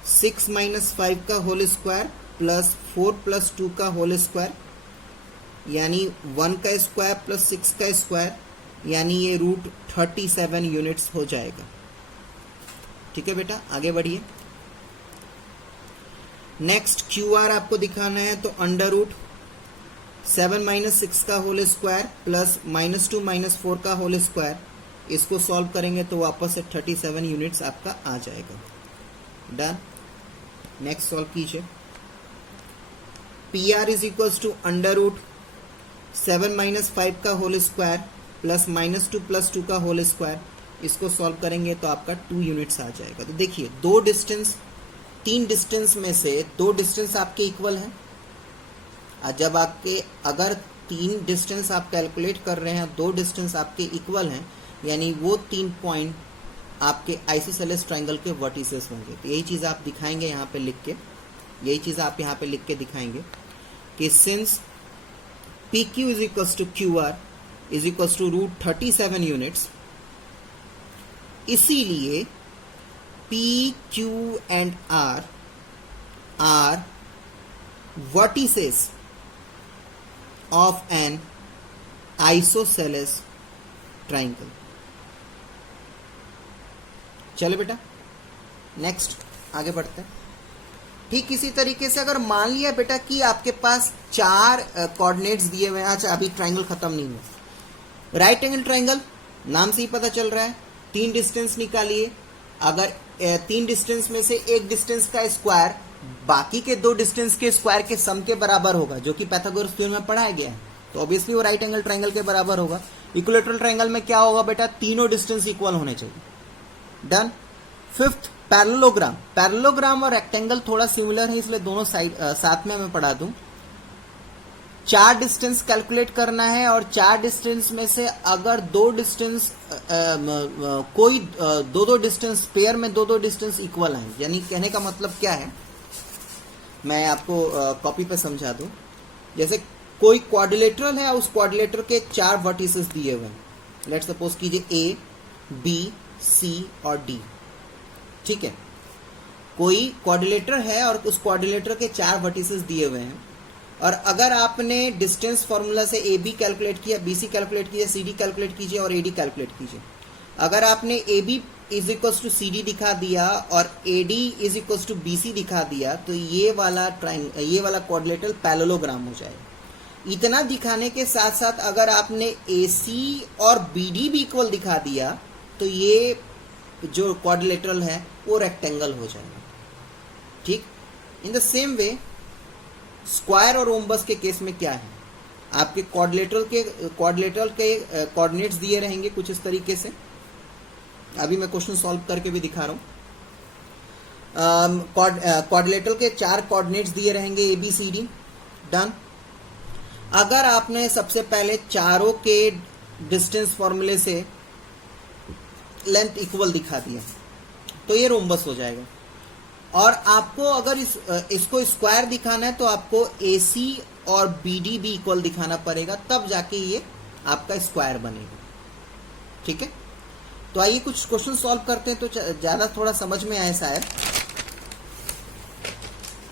√6 - 5 का होल स्क्वायर प्लस 4 + 2 का होल स्क्वायर, यानी 1 का स्क्वायर प्लस 6 का स्क्वायर, यानी ये √37 यूनिट्स हो जाएगा। ठीक है बेटा, आगे बढ़िए। नेक्स्ट QR आपको दिखाना है तो √7 - 6 का होल स्क्वायर प्लस -2 - 4 का होल स्क्वायर, इसको सॉल्व करेंगे तो वापस से 37 यूनिट्स आपका आ जाएगा। डन। नेक्स्ट सॉल्व कीजिए। PR इज इक्वल्स टू √7 - 5 का होल स्क्वायर प्लस -2 + 2 का होल स्क्वायर, इसको सॉल्व करेंगे तो आपका 2 यूनिट्स आ जाएगा। तो देखिए 3 डिस्टेंस में से 2 डिस्टेंस आपके इक्वल हैं। जब आपके अगर 3 डिस्टेंस आप कैलकुलेट कर रहे हैं, 2 डिस्टेंस आपके इक्वल हैं, यानी वो 3 पॉइंट आपके आइसोसेलेस ट्राइंगल के वर्टिसेस होंगे। तो यही चीज़ आप दिखाएंगे यहाँ पे लिख के, यही चीज़ आप यहाँ पे लिख के दिखाएंगे कि since PQ is equals to QR is equals to √37 units, इसीलिए PQ and R are vertices of an isosceles triangle। चलो बेटा नेक्स्ट आगे बढ़ते हैं। ठीक इसी तरीके से अगर मान लिया बेटा कि आपके पास 4 कोऑर्डिनेट्स दिए हुए हैं। अच्छा, अभी ट्राइंगल खत्म नहीं हुआ। राइट एंगल ट्राइंगल नाम से ही पता चल रहा है। 3 डिस्टेंस निकालिए, अगर 3 डिस्टेंस में से एक डिस्टेंस का स्क्वायर बाकी के 2 डिस्टेंस के स्क्वायर के सम के बराबर होगा, जो कि पाइथागोरस थ्योरम में पढ़ाया गया है, तो ऑब्वियसली वो राइट एंगल ट्राइंगल के बराबर होगा। इक्विलैटरल ट्राइंगल में क्या होगा बेटा, तीनों डिस्टेंस इक्वल होने चाहिए। डन। 5th parallelogram. पैरेललोग्राम और रेक्टेंगल थोड़ा सिमिलर है, इसलिए दोनों साइड साथ में मैं पढ़ा दूं। 4 डिस्टेंस कैलकुलेट करना है और 4 डिस्टेंस में से अगर 2 डिस्टेंस कोई 2 डिस्टेंस पेयर में 2 डिस्टेंस इक्वल हैं, यानी कहने का मतलब क्या है, मैं आपको कॉपी पे समझा दूं। जैसे कोई क्वाड्रिलेटरल है, उस क्वाड्रिलेटर के 4 वर्टिसेस दिए हुए हैं। लेट्स सपोज कीजिए A, B, C और D। ठीक है, कोई क्वाड्रिलेटर है और उस क्वाड्रिलेटर के 4 वर्टिसेस दिए हुए हैं, और अगर आपने डिस्टेंस फॉर्मूला से AB कैलकुलेट किया, BC कैलकुलेट कीजिए, CD कैलकुलेट कीजिए और AD कैलकुलेट कीजिए। अगर आपने AB is equals to CD दिखा दिया और AD is equals to BC दिखा दिया, तो ये वाला क्वाड्रिलेटरल पैरेललोग्राम हो जाएगा। इतना दिखाने के साथ साथ अगर आपने AC और BD भी इक्वल दिखा दिया तो ये जो क्वाड्रिलेटरल है वो रेक्टेंगल हो जाएगा। ठीक, in the same way square और रोम्बस के केस में क्या है, आपके क्वाड्रिलेटरल के कोऑर्डिनेट्स दिए रहेंगे कुछ इस तरीके से। अभी मैं क्वेश्चन सॉल्व करके भी दिखा रहा हूं। क्वाड्रिलेटरल के 4 कोऑर्डिनेट्स दिए रहेंगे A B C D. Done. अगर आपने सबसे पहले चारों के डिस्टेंस फॉर्मूले से लेंथ इक्वल दिखा दिया तो ये रोम्बस हो जाएगा। और आपको अगर इसको स्क्वायर दिखाना है तो आपको AC और BD भी इक्वल दिखाना पड़ेगा, तब जाके ये आपका स्क्वायर बनेगा। ठीक है, तो आइए कुछ क्वेश्चन सॉल्व करते हैं तो ज्यादा थोड़ा समझ में आए शायद।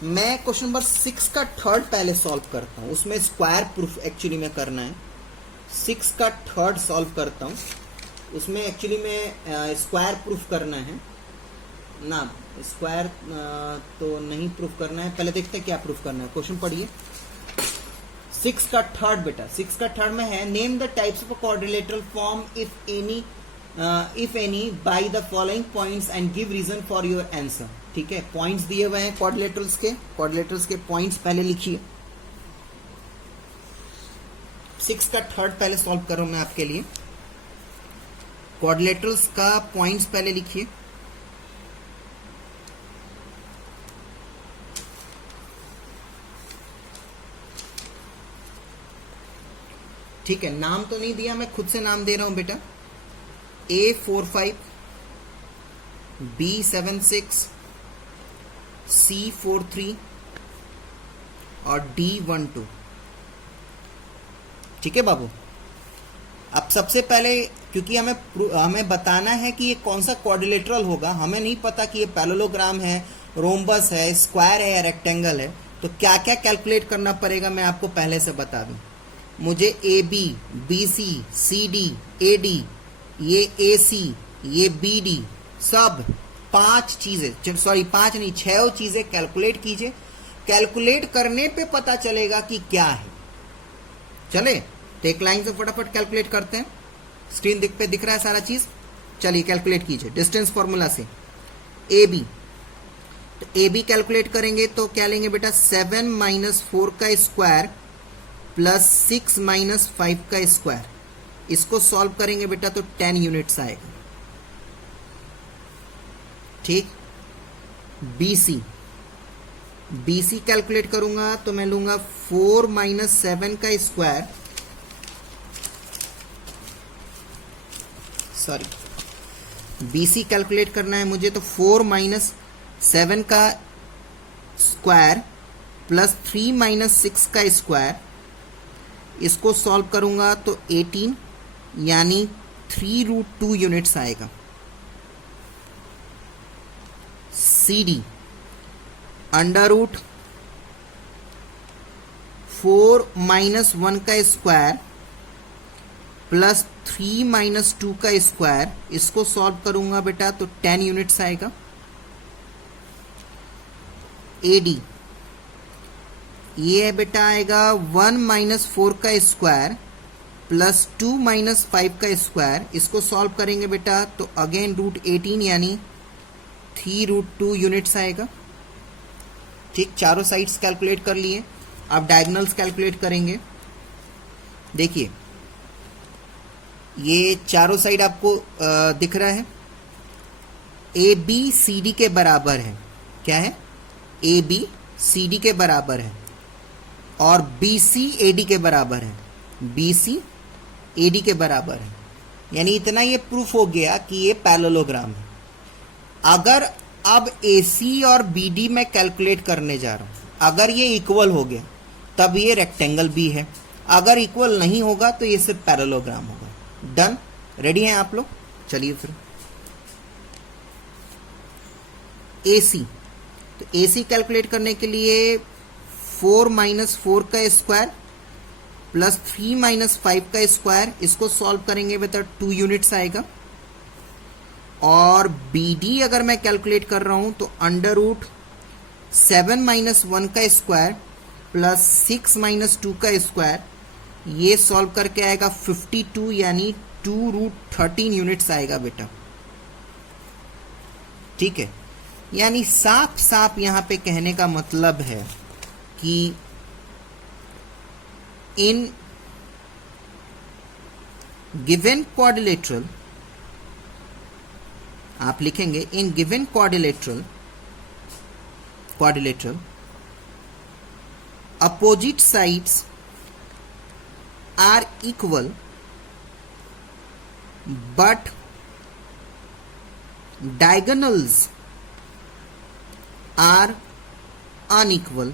मैं क्वेश्चन नंबर 6 का थर्ड पहले सॉल्व करता हूं, उसमें स्क्वायर प्रूफ एक्चुअली में करना है। 6 का थर्ड सॉल्व करता हूं, उसमें एक्चुअली में स्क्वायर प्रूफ करना है ना। स्क्वायर तो नहीं प्रूफ करना है, पहले देखते हैं क्या प्रूफ करना है। क्वेश्चन पढ़िए 6 का थर्ड बेटा। 6 का थर्ड में है name the types of quadrilateral form if any by the following points and give reason for your answer. ठीक है, पॉइंट्स दिए हुए हैं क्वाड्रिलेटरल्स के पॉइंट्स पहले लिखिए। 6 का थर्ड पहले सॉल्व कर रहा हूं मैं आपके लिए। क्वाड्रिलेटरल्स का पॉइंट्स पहले लिखिए। ठीक है, नाम तो नहीं दिया, मैं खुद से नाम दे रहा हूं बेटा। A45, B76, C43 और D12। ठीक है बाबू। अब सबसे पहले क्योंकि हमें बताना है कि ये कौन सा क्वाड्रिलेटरल होगा, हमें नहीं पता कि ये पैरेललोग्राम है, रोम्बस है, स्क्वायर है या रेक्टेंगल है, तो क्या क्या कैलकुलेट करना पड़ेगा मैं आपको पहले से बता दूं। मुझे AB, BC, CD, AD, ये AC, ये BD, सब 5 चीजें, सॉरी 5 नहीं 6 चीजें कैलकुलेट कीजिए। कैलकुलेट करने पे पता चलेगा कि क्या है। चले तो एक लाइन से फटाफट कैलकुलेट करते हैं। स्क्रीन पे दिख रहा है सारा चीज। चलिए कैलकुलेट कीजिए डिस्टेंस फॉर्मूला से। AB, तो AB कैलकुलेट करेंगे तो क्या लेंगे बेटा, 7 - 4 का स्क्वायर प्लस 6 - 5 का स्क्वायर। इसको सॉल्व करेंगे बेटा तो 10 यूनिट्स आएगा। ठीक। BC कैलकुलेट करूंगा तो मैं लूंगा 4 - 7 का स्क्वायर, सॉरी BC कैलकुलेट करना है मुझे तो 4 - 7 का स्क्वायर प्लस 3 - 6 का स्क्वायर। इसको सॉल्व करूंगा तो 18 यानी 3√2 यूनिट्स आएगा। CD अंडर रूट 4 - 1 का स्क्वायर प्लस 3 - 2 का स्क्वायर। इसको सॉल्व करूंगा बेटा तो 10 यूनिट्स आएगा। AD ये बेटा आएगा 1 - 4 का स्क्वायर प्लस 2 - 5 का स्क्वायर। इसको सॉल्व करेंगे बेटा तो अगेन √18 यानी 3√2 यूनिट्स आएगा। ठीक, चारों साइड्स कैलकुलेट कर लिए। अब डायगोनल्स कैलकुलेट करेंगे। देखिए ये चारों साइड आपको दिख रहा है। ABCD के बराबर है। क्या है? ABCD के बराबर है और BC AD के बराबर है। BC AD के बराबर है, यानी इतना ये प्रूफ हो गया कि ये पैरेललोग्राम है। अगर अब AC और BD में कैलकुलेट करने जा रहा हूं, अगर ये इक्वल हो गया तब ये रेक्टेंगल भी है, अगर इक्वल नहीं होगा तो ये सिर्फ पैरेललोग्राम होगा। डन, रेडी हैं आप लोग? चलिए फिर AC, तो AC कैलकुलेट करने के लिए 4 - 4 का स्क्वायर प्लस 3 - 5 का स्क्वायर। इसको सॉल्व करेंगे बेटा 2 यूनिट्स आएगा। और BD अगर मैं कैलकुलेट कर रहा हूं तो अंडर रूट 7 - 1 का स्क्वायर प्लस 6 - 2 का स्क्वायर। ये सॉल्व करके आएगा 52 यानी 2√13 यूनिट्स आएगा बेटा। ठीक है, यानी साफ साफ यहां पे कहने का मतलब है कि इन गिवन क्वाड्रिलेटरल, आप लिखेंगे in given quadrilateral opposite sides are equal but diagonals are unequal,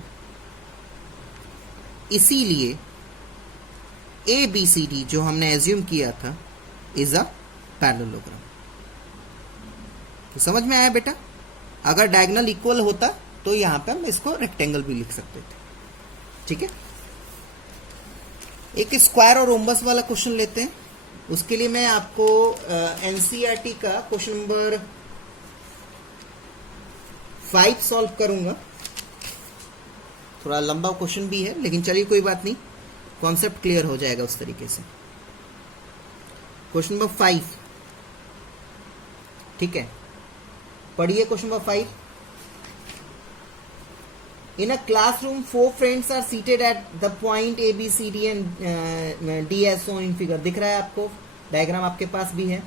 इसीलिए ए बी सी डी जो हमने एज्यूम किया था इज अ पैरेललोग्राम। तो समझ में आया बेटा? अगर डायगोनल इक्वल होता तो यहां पे हम इसको रेक्टेंगल भी लिख सकते थे। ठीक है, एक स्क्वायर और रोम्बस वाला क्वेश्चन लेते हैं। उसके लिए मैं आपको एनसीईआरटी का क्वेश्चन नंबर 5 सॉल्व करूंगा। थोड़ा लंबा क्वेश्चन भी है, लेकिन चलिए कोई बात नहीं, कॉन्सेप्ट क्लियर हो जाएगा उस तरीके से। क्वेश्चन नंबर 5, ठीक है, पढ़िए question number 5। In a classroom, 4 friends are seated at the point A, B, C, D and D as shown in figure. दिख रहा है आपको? डायग्राम आपके पास भी है।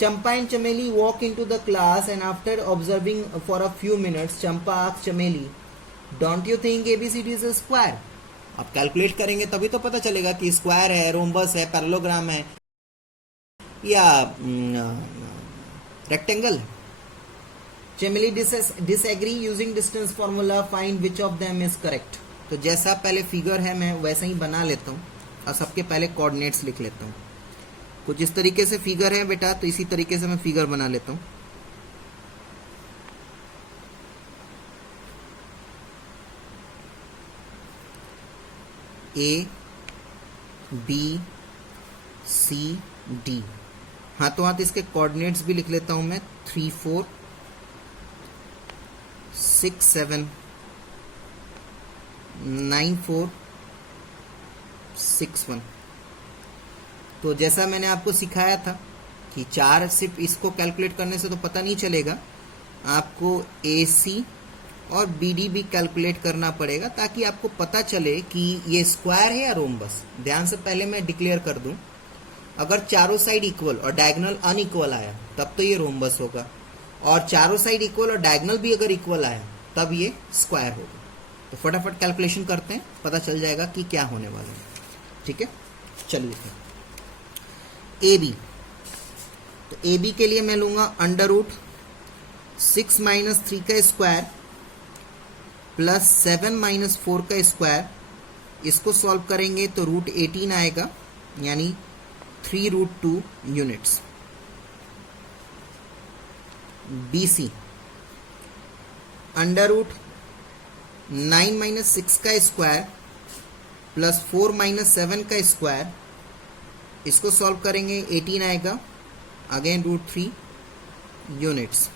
Champa and Chameli walk into the class and after observing for a few minutes, Champa asks Chameli, "Don't you think ABCD is a square?" आप calculate करेंगे तभी तो पता चलेगा कि स्क्वायर है, रोम्बस है, पैरेललोग्राम है या रेक्टेंगल है। Chameli disagree using distance formula, find which of them is correct. तो जैसा पहले फिगर है मैं वैसा ही बना लेता हूँ और सबके पहले कोऑर्डिनेट्स लिख लेता हूँ। कुछ इस तरीके से फिगर है बेटा, तो इसी तरीके से मैं फिगर बना लेता हूँ। ए बी सी डी, हाथों हाथ इसके कोऑर्डिनेट्स भी लिख लेता हूँ मैं। 3 4 6 7 9 4 6 1। तो जैसा मैंने आपको सिखाया था कि 4 सिर्फ इसको कैलकुलेट करने से तो पता नहीं चलेगा, आपको AC और BD भी कैलकुलेट करना पड़ेगा ताकि आपको पता चले कि ये स्क्वायर है या रोम्बस। ध्यान से पहले मैं डिक्लेयर कर दूं, अगर चारों साइड इक्वल और डायगोनल अनइक्वल आया तब तो ये रोम्बस होगा, और चारों साइड इक्वल और डायगोनल भी अगर इक्वल आया तब ये स्क्वायर होगा। तो फटाफट कैलकुलेशन करते हैं, पता चल जाएगा कि क्या होने वाला है। ठीक है, चलिए फिर ए बी। तो ए बी के लिए मैं लूंगा √6 - 3 का स्क्वायर प्लस 7 - 4 का स्क्वायर। इसको सॉल्व करेंगे तो √18 आएगा, यानी 3√2 यूनिट्स। BC √9 - 6 का स्क्वायर प्लस 4 - 7 का स्क्वायर। इसको सॉल्व करेंगे 18 आएगा, अगेन √3 यूनिट्स।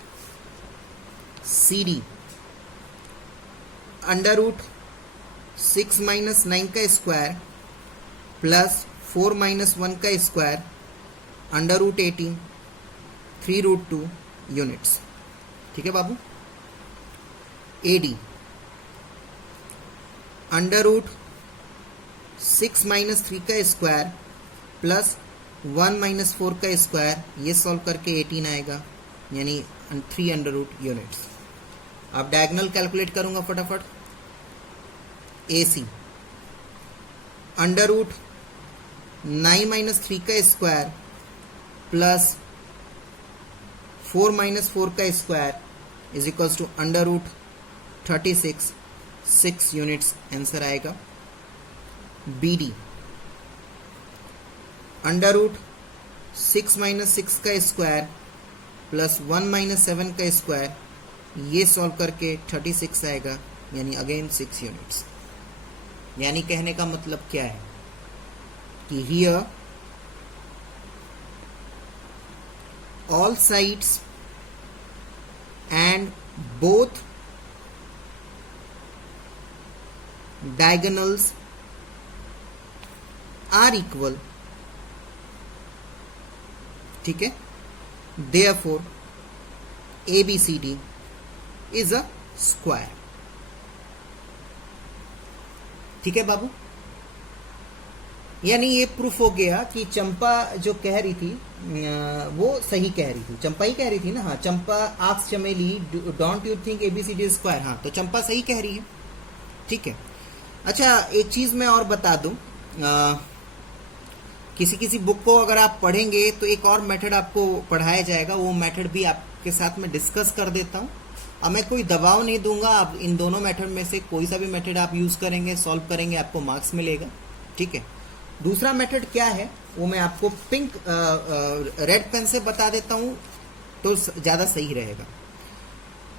CD √6 - 9 का स्क्वायर प्लस 4 - 1 का स्क्वायर, √18 3√2 यूनिट्स। ठीक है बाबू। AD √6 - 3 का स्क्वायर प्लस 1 - 4 का स्क्वायर। ये सॉल्व करके 18 आएगा, यानी 3 यूनिट्स। अब डायगोनल कैलकुलेट करूंगा फटाफट। AC √9 - 3 का स्क्वायर प्लस 4 - 4 का square is equals to √36 6 units answer आएगा। BD √6 - 6 का स्क्वायर प्लस 1 - 7 का स्क्वायर। ये सॉल्व करके 36 आएगा, यानी अगेन 6 यूनिट्स। यानी कहने का मतलब क्या है कि here all sides and both diagonals are equal। ठीक है, therefore ABCD is a square। ठीक है बाबू। यानी ये प्रूफ हो गया कि चंपा जो कह रही थी वो सही कह रही थी। चंपा ही कह रही थी ना, हाँ, Champa asked Chameli don't you think ABCD square, हाँ, तो चंपा सही कह रही है। ठीक है। अच्छा, एक चीज मैं और बता दूं, किसी किसी बुक को अगर आप पढ़ेंगे तो एक और मेथड आपको पढ़ाया जाएगा, वो मेथड भी आपके साथ में डिस्कस कर देता हूँ। अब मैं कोई दबाव नहीं दूंगा, आप इन दोनों मेथड में से कोई सा भी मेथड आप यूज करेंगे, सॉल्व करेंगे, आपको मार्क्स मिलेगा। ठीक है। दूसरा मेथड क्या है वो मैं आपको पिंक रेड पेन से बता देता हूं तो ज्यादा सही रहेगा।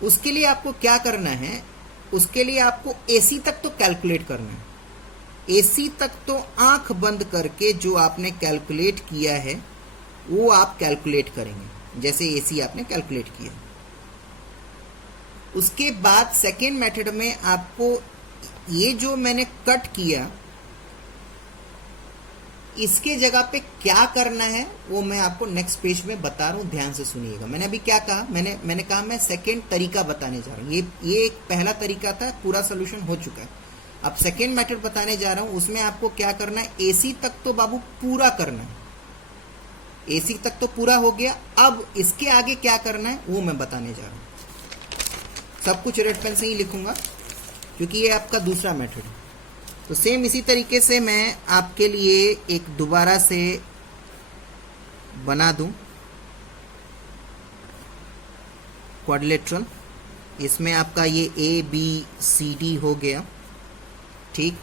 उसके लिए आपको क्या करना है, उसके लिए आपको एसी तक तो कैलकुलेट करना है। एसी तक तो आंख बंद करके जो आपने कैलकुलेट किया है वो आप कैलकुलेट करेंगे, जैसे एसी आपने कैलकुलेट किया। उसके बाद सेकेंड मेथड में आपको ये जो मैंने कट किया इसके जगह पे क्या करना है वो मैं आपको नेक्स्ट पेज में बता रहा हूं, ध्यान से सुनिएगा। मैंने अभी क्या कहा, मैंने कहा मैं सेकेंड तरीका बताने जा रहा हूं। ये एक पहला तरीका था, पूरा सोल्यूशन हो चुका है। अब सेकेंड मेथड बताने जा रहा हूं, उसमें आपको क्या करना है, एसी तक तो बाबू पूरा करना है। एसी तक तो पूरा हो गया, अब इसके आगे क्या करना है वो मैं बताने जा रहा हूं। सब कुछ रेड पेन से ही लिखूंगा क्योंकि ये आपका दूसरा मेथड है। तो सेम इसी तरीके से मैं आपके लिए एक दोबारा से बना दूं क्वाड्रिलेटरल। इसमें आपका ये ए बी सी डी हो गया। ठीक।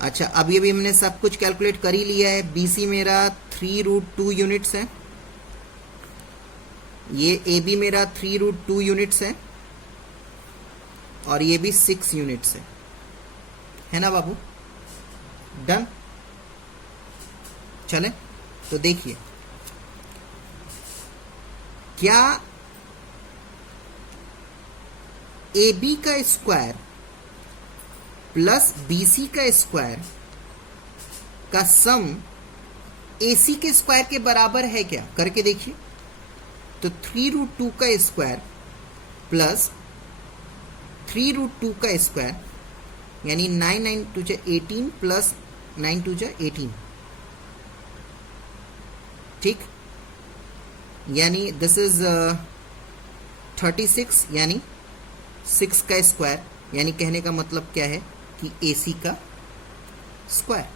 अच्छा, अब ये भी हमने सब कुछ कैलकुलेट कर ही लिया है। बीसी मेरा 3√2 यूनिट्स है, ये ए बी मेरा 3√2 यूनिट्स है और ये भी 6 यूनिट्स है ना बाबू। डन। चले तो देखिए क्या ए बी का स्क्वायर प्लस बी सी का स्क्वायर का सम ए सी के स्क्वायर के बराबर है क्या, करके देखिए। तो 3√2 का स्क्वायर प्लस 3√2 का स्क्वायर यानी 9 9 2 18 प्लस 9 2 18। ठीक। यानी दिस इज 36 यानी 6 का स्क्वायर, यानी कहने का मतलब क्या है कि AC का स्क्वायर।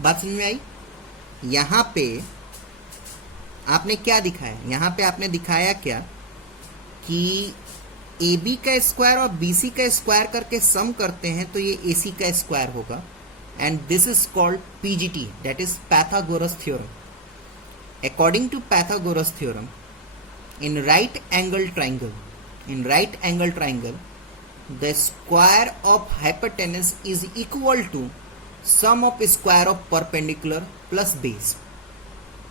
बात समझ में आई। यहां पे आपने क्या दिखाया, यहां पे आपने दिखाया क्या कि AB का स्क्वायर और BC का स्क्वायर करके सम करते हैं तो ये AC का स्क्वायर होगा, and this is called PGT, that is Pythagoras theorem. According to Pythagoras theorem, in right angle triangle the square of hypotenuse is equal to sum of square of perpendicular plus base।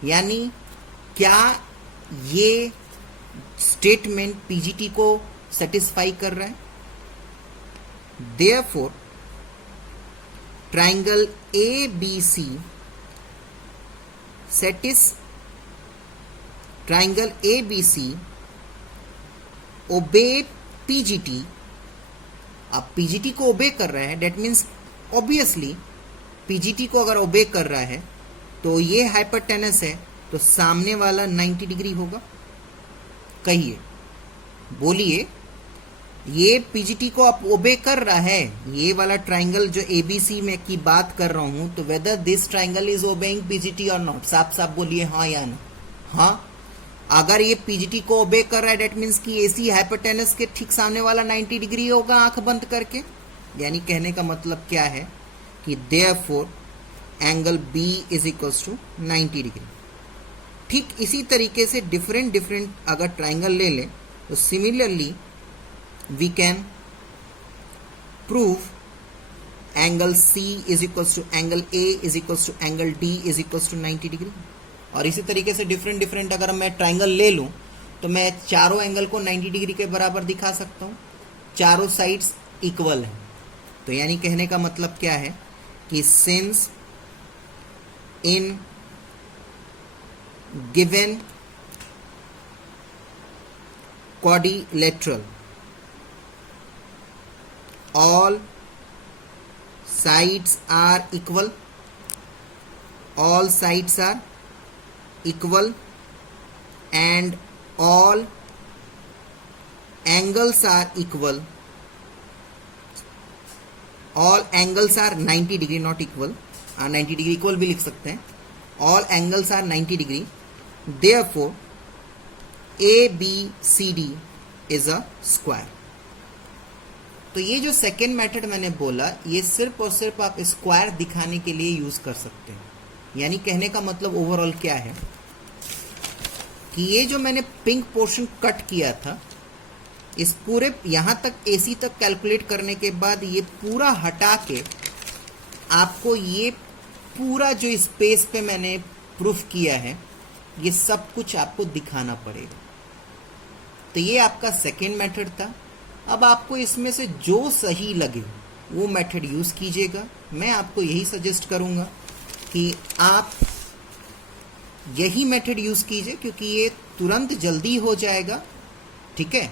यानी क्या ये statement PGT को satisfy कर रहा है। Therefore triangle ABC triangle ABC ओबे PGT। अब PGT को ओबे कर रहा है, डेट मीन्स ऑब्वियसली PGT को अगर ओबे कर रहा है तो ये हाइपोटेनस है तो सामने वाला 90 डिग्री होगा। कहिए, बोलिए, ये PGT को आप ओबे कर रहा है, ये वाला ट्राइंगल जो ABC में की बात कर रहा हूं, तो whether this triangle is obeying PGT और नॉट, साफ साफ बोलिए हाँ या ना। हाँ, अगर ये PGT को ओबे कर रहा है डेट मीन्स कि AC हाइपोटेनस के ठीक सामने वाला 90 डिग्री होगा आंख बंद करके। यानी कहने का मतलब क्या है कि therefore angle B is equals to 90 degree. ठीक इसी तरीके से डिफरेंट अगर ट्राइंगल ले लें तो similarly we can prove angle C is equals to angle A is equals to angle D is equals to 90 degree. और इसी तरीके से डिफरेंट अगर मैं ट्राइंगल ले लूं तो मैं चारों एंगल को 90 डिग्री के बराबर दिखा सकता हूं, चारों साइड्स इक्वल हैं। तो यानी कहने का मतलब क्या है कि since in given quadrilateral all sides are equal, all sides are equal, and all angles are equal. All angles are 90 degree, not equal. 90 degree equal भी लिख सकते हैं. All angles are 90 degree. Therefore, ABCD is a square. तो ये जो second method मैंने बोला, ये सिर्फ और सिर्फ आप स्क्वायर दिखाने के लिए यूज कर सकते हैं. यानी कहने का मतलब ओवरऑल क्या है कि ये जो मैंने पिंक पोर्शन कट किया था, इस पूरे यहां तक AC तक कैलकुलेट करने के बाद ये पूरा हटा के आपको ये पूरा जो स्पेस पे मैंने प्रूफ किया है, ये सब कुछ आपको दिखाना पड़ेगा. तो ये आपका सेकेंड मेथड था. अब आपको इसमें से जो सही लगे वो मेथड यूज कीजिएगा. मैं आपको यही सजेस्ट करूंगा कि आप यही मेथड यूज कीजिए, क्योंकि ये तुरंत जल्दी हो जाएगा. ठीक है,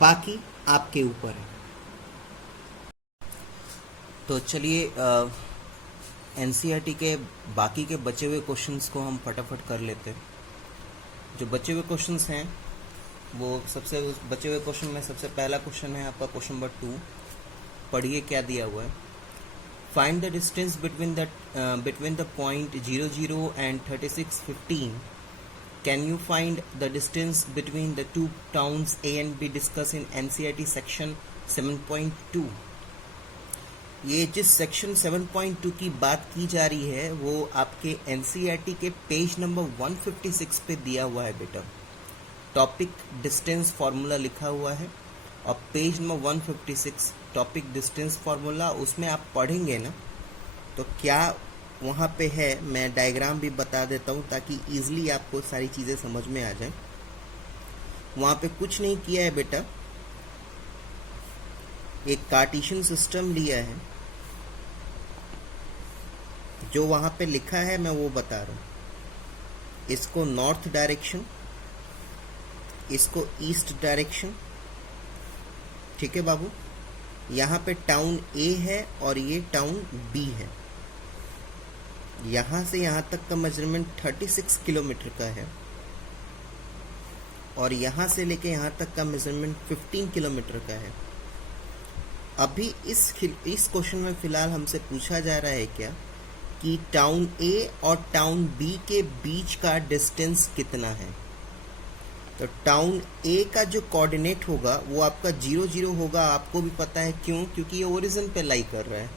बाकी आपके ऊपर है. तो चलिए एनसीईआरटी के बाकी के बचे हुए क्वेश्चंस को हम फटाफट कर लेते हैं. जो बचे हुए क्वेश्चंस हैं वो सबसे बचे हुए क्वेश्चन में सबसे पहला क्वेश्चन है आपका क्वेश्चन नंबर 2. पढ़िए क्या दिया हुआ है. Find the distance between the point 00 and 3615. Can you find the distance between the two towns A and B discuss in NCERT section 7.2. ये जिस सेक्शन 7.2 की बात की जा रही है वो आपके एनसीईआरटी के पेज नंबर 156 पे दिया हुआ है बेटा. टॉपिक डिस्टेंस फार्मूला लिखा हुआ है और page number 156 topic distance formula, उसमें आप पढ़ेंगे ना तो क्या वहाँ पे है. मैं डायग्राम भी बता देता हूँ ताकि इजीली आपको सारी चीज़ें समझ में आ जाए. वहाँ पे कुछ नहीं किया है बेटा, एक कार्टेशियन सिस्टम लिया है. जो वहाँ पे लिखा है मैं वो बता रहा हूँ. इसको नॉर्थ डायरेक्शन, इसको ईस्ट डायरेक्शन. ठीक है बाबू. यहाँ पे टाउन A है और ये टाउन B है. यहाँ से यहाँ तक का मेजरमेंट 36 किलोमीटर का है और यहाँ से लेके यहाँ तक का मेजरमेंट 15 किलोमीटर का है. अभी इस क्वेश्चन में फिलहाल हमसे पूछा जा रहा है क्या कि टाउन A और टाउन B के बीच का डिस्टेंस कितना है. तो टाउन A का जो कोऑर्डिनेट होगा वो आपका 00 होगा. आपको भी पता है क्यों, क्योंकि ये ओरिजिन पे लाई कर रहा है.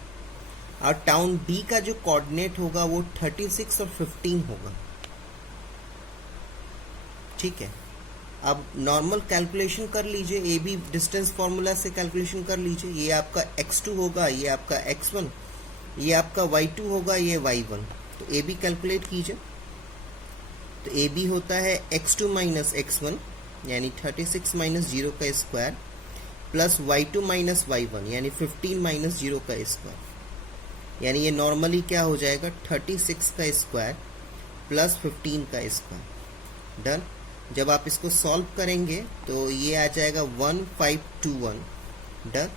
और टाउन B का जो कोऑर्डिनेट होगा वो 36 और 15 होगा. ठीक है. अब नॉर्मल कैलकुलेशन कर लीजिए, AB डिस्टेंस फार्मूला से कैलकुलेशन कर लीजिए. ये आपका x2 होगा, ये आपका x1, ये आपका y2 होगा, ये y1. तो AB कैलकुलेट कीजिए. तो AB होता है x2 माइनस x1 यानी 36 माइनस 0 का square plus y2 minus y1 यानी 15 माइनस 0 का स्क्वायर. यानी ये नॉर्मली क्या हो जाएगा 36 का स्क्वायर प्लस 15 का स्क्वायर. डन. जब आप इसको सॉल्व करेंगे तो ये आ जाएगा 1521. डन.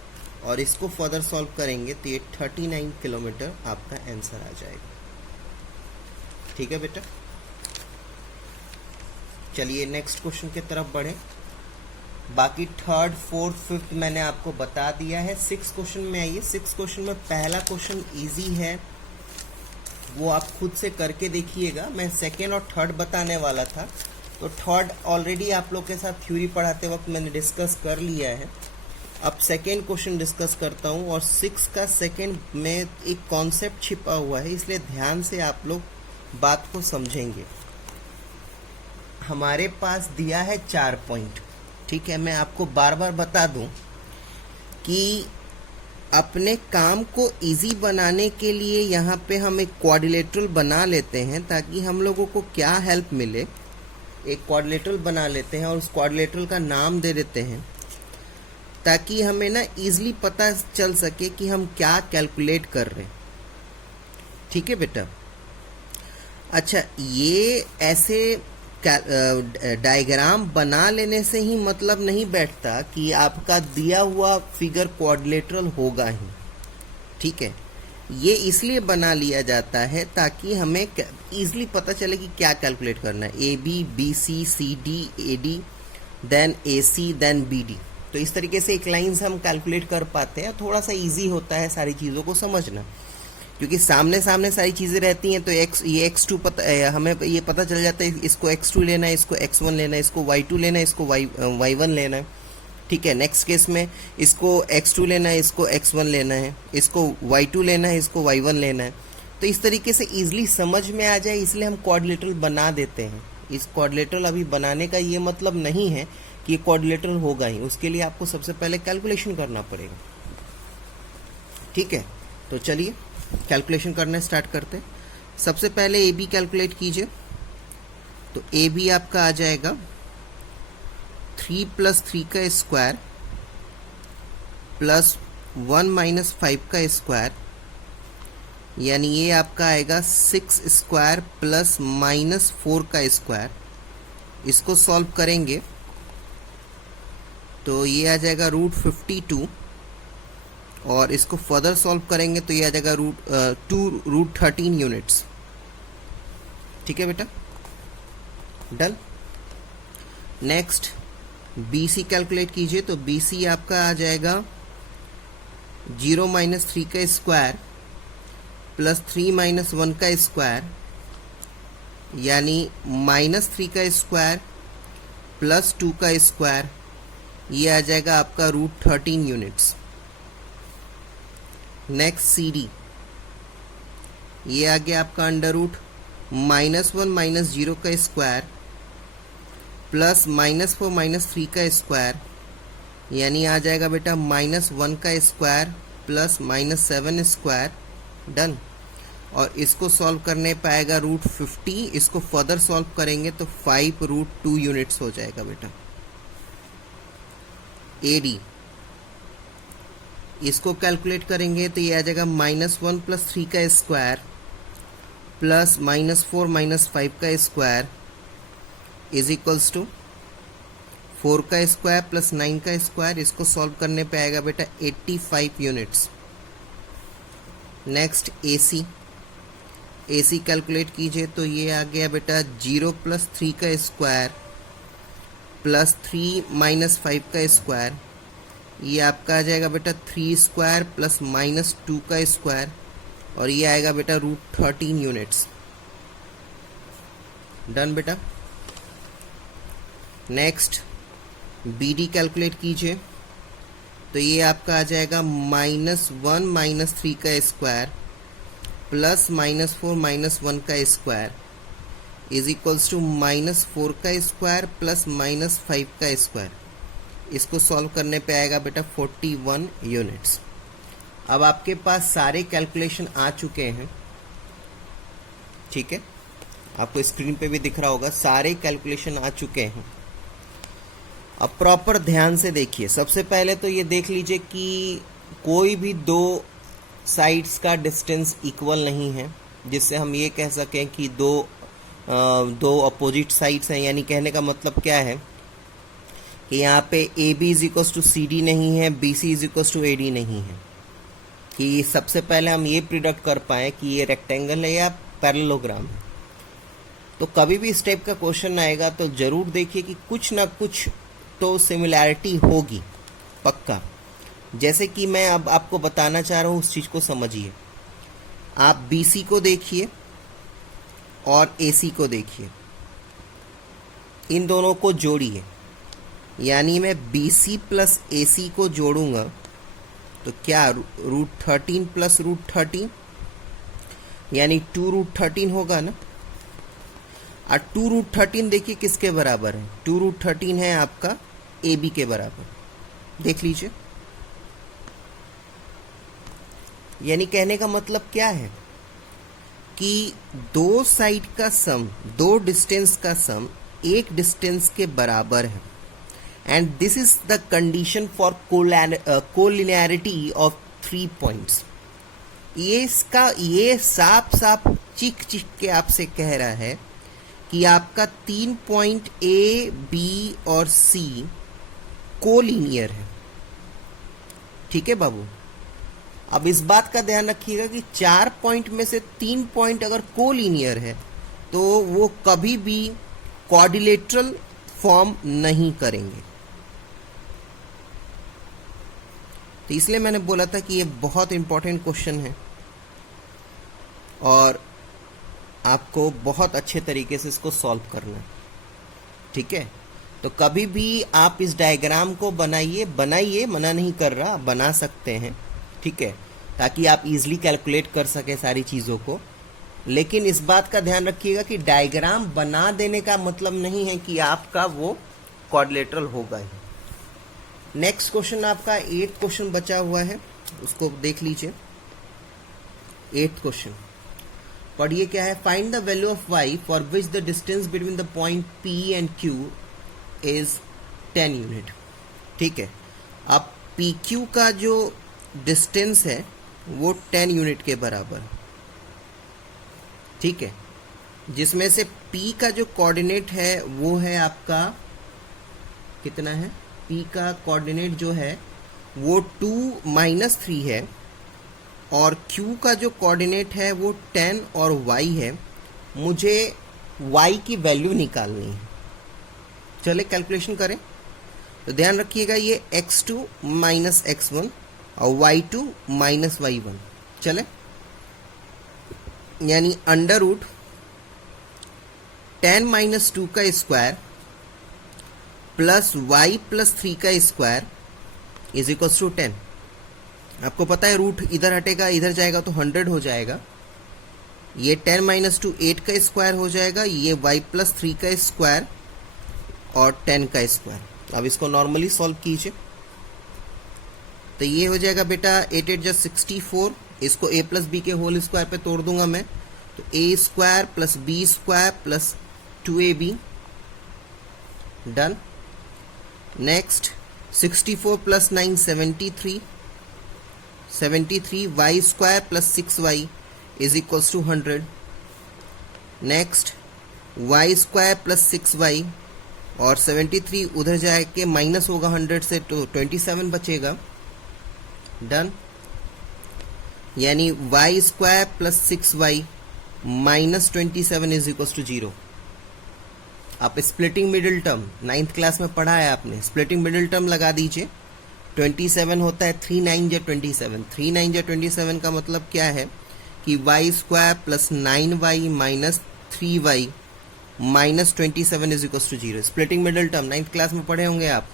और इसको फर्दर सॉल्व करेंगे तो ये 39 किलोमीटर आपका आंसर आ जाएगा. ठीक है बेटा. चलिए नेक्स्ट क्वेश्चन की तरफ बढ़े. बाकी थर्ड फोर्थ फिफ्थ मैंने आपको बता दिया है. 6 क्वेश्चन में आइए. 6 क्वेश्चन में पहला क्वेश्चन इजी है, वो आप खुद से करके देखिएगा. मैं सेकेंड और थर्ड बताने वाला था, तो थर्ड ऑलरेडी आप लोग के साथ थ्योरी पढ़ाते वक्त मैंने डिस्कस कर लिया है. अब सेकेंड क्वेश्चन डिस्कस करता हूँ. और 6 का सेकेंड में एक कॉन्सेप्ट छिपा हुआ है, इसलिए ध्यान से आप लोग बात को समझेंगे. हमारे पास दिया है 4 पॉइंट. ठीक है. मैं आपको बार बार बता दूं कि अपने काम को इजी बनाने के लिए यहाँ पे हम एक क्वाड्रिलेटरल बना लेते हैं, ताकि हम लोगों को क्या हेल्प मिले. एक क्वाड्रिलेटरल बना लेते हैं और उस क्वाड्रिलेटरल का नाम दे देते हैं, ताकि हमें ना इजीली पता चल सके कि हम क्या कैलकुलेट कर रहे हैं. ठीक है बेटा. अच्छा, ये ऐसे डायग्राम बना लेने से ही मतलब नहीं बैठता कि आपका दिया हुआ फिगर क्वाड्रिलेटरल होगा ही. ठीक है. ये इसलिए बना लिया जाता है ताकि हमें इजीली पता चले कि क्या कैलकुलेट करना है, A B, B C, C D, A D, then A C, then B D. तो इस तरीके से एक लाइन से हम कैलकुलेट कर पाते हैं। थोड़ा सा इजी होता है सारी चीज़ों को समझना, क्योंकि सामने सामने सारी चीज़ें रहती हैं। तो ये x2 हमें ये पता चल जाता है, इसको x2 लेना है, इसको x1 लेना है, इसको y2 लेना है, इसको y1 लेना है। ठीक है, नेक्स्ट केस में इसको x2 लेना है, इसको x1 लेना है, इसको y2 लेना है, इसको y1 लेना है। तो इस तरीके से ईजिली समझ में आ जाए, इसलिए हम क्वाड्रिलेटरल बना देते हैं। इस क्वाड्रिलेटरल अभी बनाने का ये मतलब नहीं है कि ये क्वाड्रिलेटरल होगा ही, उसके लिए आपको सबसे पहले कैलकुलेशन करना पड़ेगा। ठीक है, तो चलिए कैलकुलेशन करना स्टार्ट करते हैं। सबसे पहले ए बी कैलकुलेट कीजिए। तो ए बी आपका आ जाएगा 3 + 3 का स्क्वायर प्लस 1 - 5 का स्क्वायर, यानी ये आपका आएगा 6 स्क्वायर प्लस -4 का स्क्वायर। इसको सॉल्व करेंगे तो ये आ जाएगा √52, और इसको फर्दर सॉल्व करेंगे तो ये आ जाएगा √13 यूनिट्स। ठीक है बेटा, done. Next B C calculate कीजिए। तो बी सी आपका आ जाएगा 0 - 3 का स्क्वायर प्लस 3 - 1 का स्क्वायर, यानी -3 का स्क्वायर प्लस 2 का स्क्वायर, ये आ जाएगा आपका √13 यूनिट्स। नेक्स्ट सी डी, ये आ गया आपका √-1 - 0 का स्क्वायर प्लस -4 - 3 का स्क्वायर, यानी आ जाएगा बेटा -1 का स्क्वायर प्लस -7 स्क्वायर। डन। और इसको सॉल्व करने पाएगा √50, इसको फर्दर सॉल्व करेंगे तो 5 √2 यूनिट्स हो जाएगा बेटा। ए डी, इसको कैलकुलेट करेंगे तो ये आ जाएगा -1 + 3 का स्क्वायर प्लस -4 - 5 का स्क्वायर इज इक्वल्स टू 4 का स्क्वायर प्लस 9 का स्क्वायर। इसको सॉल्व करने पे आएगा बेटा 85 यूनिट्स। नेक्स्ट ए सी कैलकुलेट कीजिए। तो ये आ गया बेटा 0 + 3 का स्क्वायर प्लस 3 - 5 का स्क्वायर, ये आपका आ जाएगा बेटा 3 स्क्वायर प्लस -2 का स्क्वायर, और ये आएगा बेटा √13 यूनिट्स। डन बेटा। नेक्स्ट बी डी कैलकुलेट कीजिए। तो ये आपका आ जाएगा -1 - 3 का स्क्वायर प्लस -4 - 1 का स्क्वायर इज इक्वल्स टू -4 का स्क्वायर प्लस -5 का स्क्वायर। इसको सॉल्व करने पे आएगा बेटा 41 यूनिट्स। अब आपके पास सारे कैलकुलेशन आ चुके हैं। ठीक है, आपको स्क्रीन पे भी दिख रहा होगा, सारे कैलकुलेशन आ चुके हैं। अब प्रॉपर ध्यान से देखिए। सबसे पहले तो ये देख लीजिए कि कोई भी दो साइड्स का डिस्टेंस इक्वल नहीं है, जिससे हम ये कह सकें कि दो अपोजिट साइड्स हैं। यानी कहने का मतलब क्या है कि यहाँ पे A B is equals to C D नहीं है, B C is equals to A D नहीं है। कि सबसे पहले हम ये प्रिडिक्ट कर पाए कि ये रेक्टेंगल है या पैरेललोग्राम है। तो कभी भी इस टाइप का क्वेश्चन आएगा तो जरूर देखिए कि कुछ ना कुछ तो सिमिलैरिटी होगी पक्का। जैसे कि मैं अब आपको बताना चाह रहा हूँ, उस चीज़ को समझिए। आप बी सी को देखिए और ए सी को देखिए, इन दोनों को जोड़िए। यानी मैं बी सी प्लस ए सी को जोड़ूंगा तो क्या √13 प्लस √13 यानी 2√13 होगा ना। और 2√13 देखिए किसके बराबर है, 2√13 है आपका ए बी के बराबर। देख लीजिए, यानी कहने का मतलब क्या है कि दो साइड का सम, दो डिस्टेंस का सम एक डिस्टेंस के बराबर है। And this is the condition for collinearity of 3 points. ये साफ साफ चिक के आपसे कह रहा है कि आपका 3 पॉइंट ए बी और सी कोलिनियर है। ठीक है बाबू, अब इस बात का ध्यान रखिएगा कि 4 पॉइंट में से 3 पॉइंट अगर कोलिनियर है तो वो कभी भी क्वाड्रिलेटरल फॉर्म नहीं करेंगे। तो इसलिए मैंने बोला था कि ये बहुत इंपॉर्टेंट क्वेश्चन है और आपको बहुत अच्छे तरीके से इसको सॉल्व करना है, ठीक है। तो कभी भी आप इस डायग्राम को बनाइए, मना नहीं कर रहा, बना सकते हैं, ठीक है, ताकि आप इजीली कैलकुलेट कर सके सारी चीज़ों को। लेकिन इस बात का ध्यान रखिएगा कि डायग्राम बना देने का मतलब नहीं है कि आपका वो क्वाड्रिलेटरल होगा ही। नेक्स्ट क्वेश्चन आपका 8th क्वेश्चन बचा हुआ है, उसको देख लीजिए। 8th क्वेश्चन पढ़िए क्या है। Find the value of y for which the distance between the point P and Q is 10 unit. ठीक है, अब PQ का जो डिस्टेंस है वो 10 यूनिट के बराबर, ठीक है, जिसमें से P का जो कोऑर्डिनेट है वो है आपका कितना है, P का कोऑर्डिनेट जो है वो 2-3 है और Q का जो कोऑर्डिनेट है वो 10 और Y है। मुझे Y की वैल्यू निकालनी है। चले कैलकुलेशन करें। तो ध्यान रखिएगा ये x2 माइनस x1 और y2 माइनस y1, चले, यानी अंडर रूट 10 माइनस 2 का स्क्वायर प्लस y प्लस 3 का स्क्वायर इज इक्वल टू 10। आपको पता है रूट इधर हटेगा, इधर जाएगा तो 100 हो जाएगा। ये 10 माइनस 2 8 का स्क्वायर हो जाएगा, ये y प्लस 3 का स्क्वायर और 10 का स्क्वायर। अब इसको नॉर्मली सॉल्व कीजिए तो ये हो जाएगा बेटा 8 8 just 64। इसको a प्लस बी के होल स्क्वायर पे तोड़ दूंगा मैं, तो a square plus b square plus 2ab, done. Next 64 प्लस 9 73 y square plus 6y is equals to 100। Next y square plus 6y और 73 उधर जाके माइनस होगा 100 से तो 27 बचेगा, डन। यानी y square plus 6y minus 27 is equals to 0। आप splitting middle term 9th class में पढ़ा है आपने, स्प्लिटिंग मिडिल टर्म लगा दीजिए। 27 होता है 3 9 जा 27, 3 9 जा 27 का मतलब क्या है कि y square plus 9y minus 3y minus 27 is equal to 0। Splitting middle term 9th class में पढ़े होंगे आप,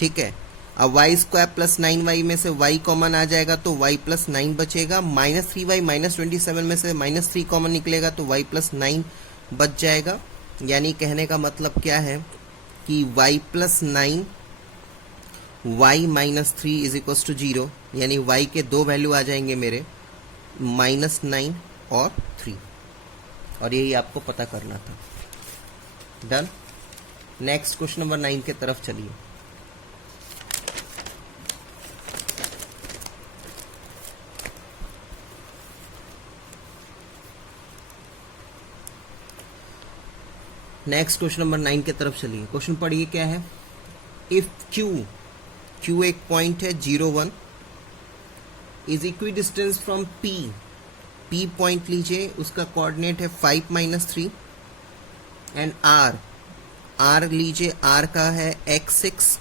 ठीक है। अब y स्क्वायर प्लस 9y में से y कॉमन आ जाएगा तो y प्लस 9 बचेगा, माइनस 3y माइनस 27 में से माइनस 3 कॉमन निकलेगा तो y प्लस 9 बच जाएगा। यानी कहने का मतलब क्या है कि y plus 9 y minus 3 is equal to 0, यानी y के दो वैल्यू आ जाएंगे मेरे, माइनस 9 और 3, और यही आपको पता करना था, डन। नेक्स्ट क्वेश्चन नंबर 9 के तरफ चलिए। नेक्स्ट क्वेश्चन नंबर 9 के तरफ चलिए। क्वेश्चन पढ़िए क्या है। इफ Q एक पॉइंट है 0 1 is equi distance from P point लीजिए, उसका कोऑर्डिनेट है 5 माइनस 3 एंड R लीजिए, R का है x6,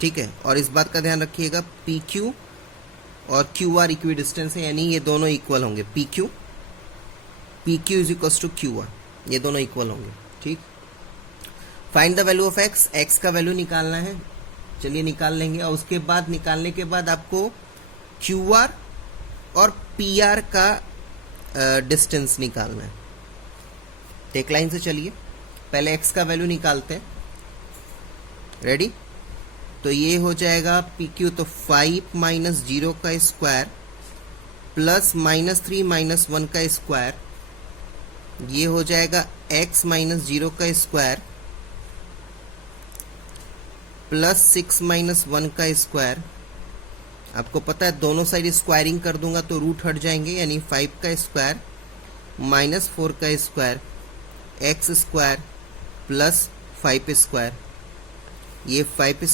ठीक है। और इस बात का ध्यान रखिएगा PQ और QR इक्वी डिस्टेंस है, यानी ये दोनों इक्वल होंगे। PQ is equal to QR, ये दोनों इक्वल होंगे, ठीक। Find the value of x का वैल्यू निकालना है, चलिए निकाल लेंगे। और उसके बाद निकालने के बाद आपको QR और PR का डिस्टेंस निकालना है। एक लाइन से चलिए, पहले x का वैल्यू निकालते हैं, रेडी। तो ये हो जाएगा PQ तो 5 माइनस 0 का स्क्वायर प्लस माइनस 3 माइनस 1 का स्क्वायर, ये हो जाएगा x माइनस 0 का स्क्वायर प्लस 6 माइनस 1 का स्क्वायर। आपको पता है दोनों साइड स्क्वायरिंग कर दूंगा तो रूट हट जाएंगे, यानी 5 का स्क्वायर माइनस 4 का square x square plus 5 square. ये 5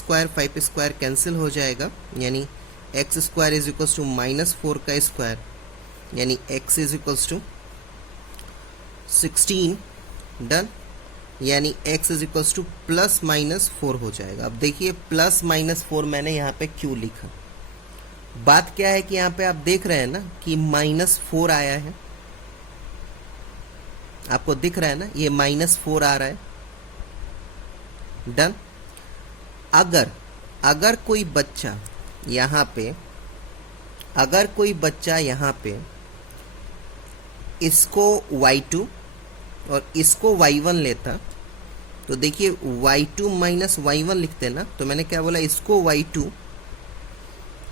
स्क्वायर कैंसिल हो जाएगा, यानी x square is equals to minus 4 का स्क्वायर, यानी x is equals to 16। Done. यानी x is equals to plus minus 4 हो जाएगा। अब देखिए प्लस माइनस 4 मैंने यहाँ पे क्यों लिखा, बात क्या है कि यहाँ पे आप देख रहे हैं ना कि -4 आया है, आपको दिख रहा है ना, ये -4 आ रहा है। डन। अगर कोई बच्चा यहाँ पे, अगर कोई बच्चा यहाँ पे इसको y2 और इसको y1 लेता, तो देखिए y2 माइनस y1 लिखते ना, तो मैंने क्या बोला, इसको y2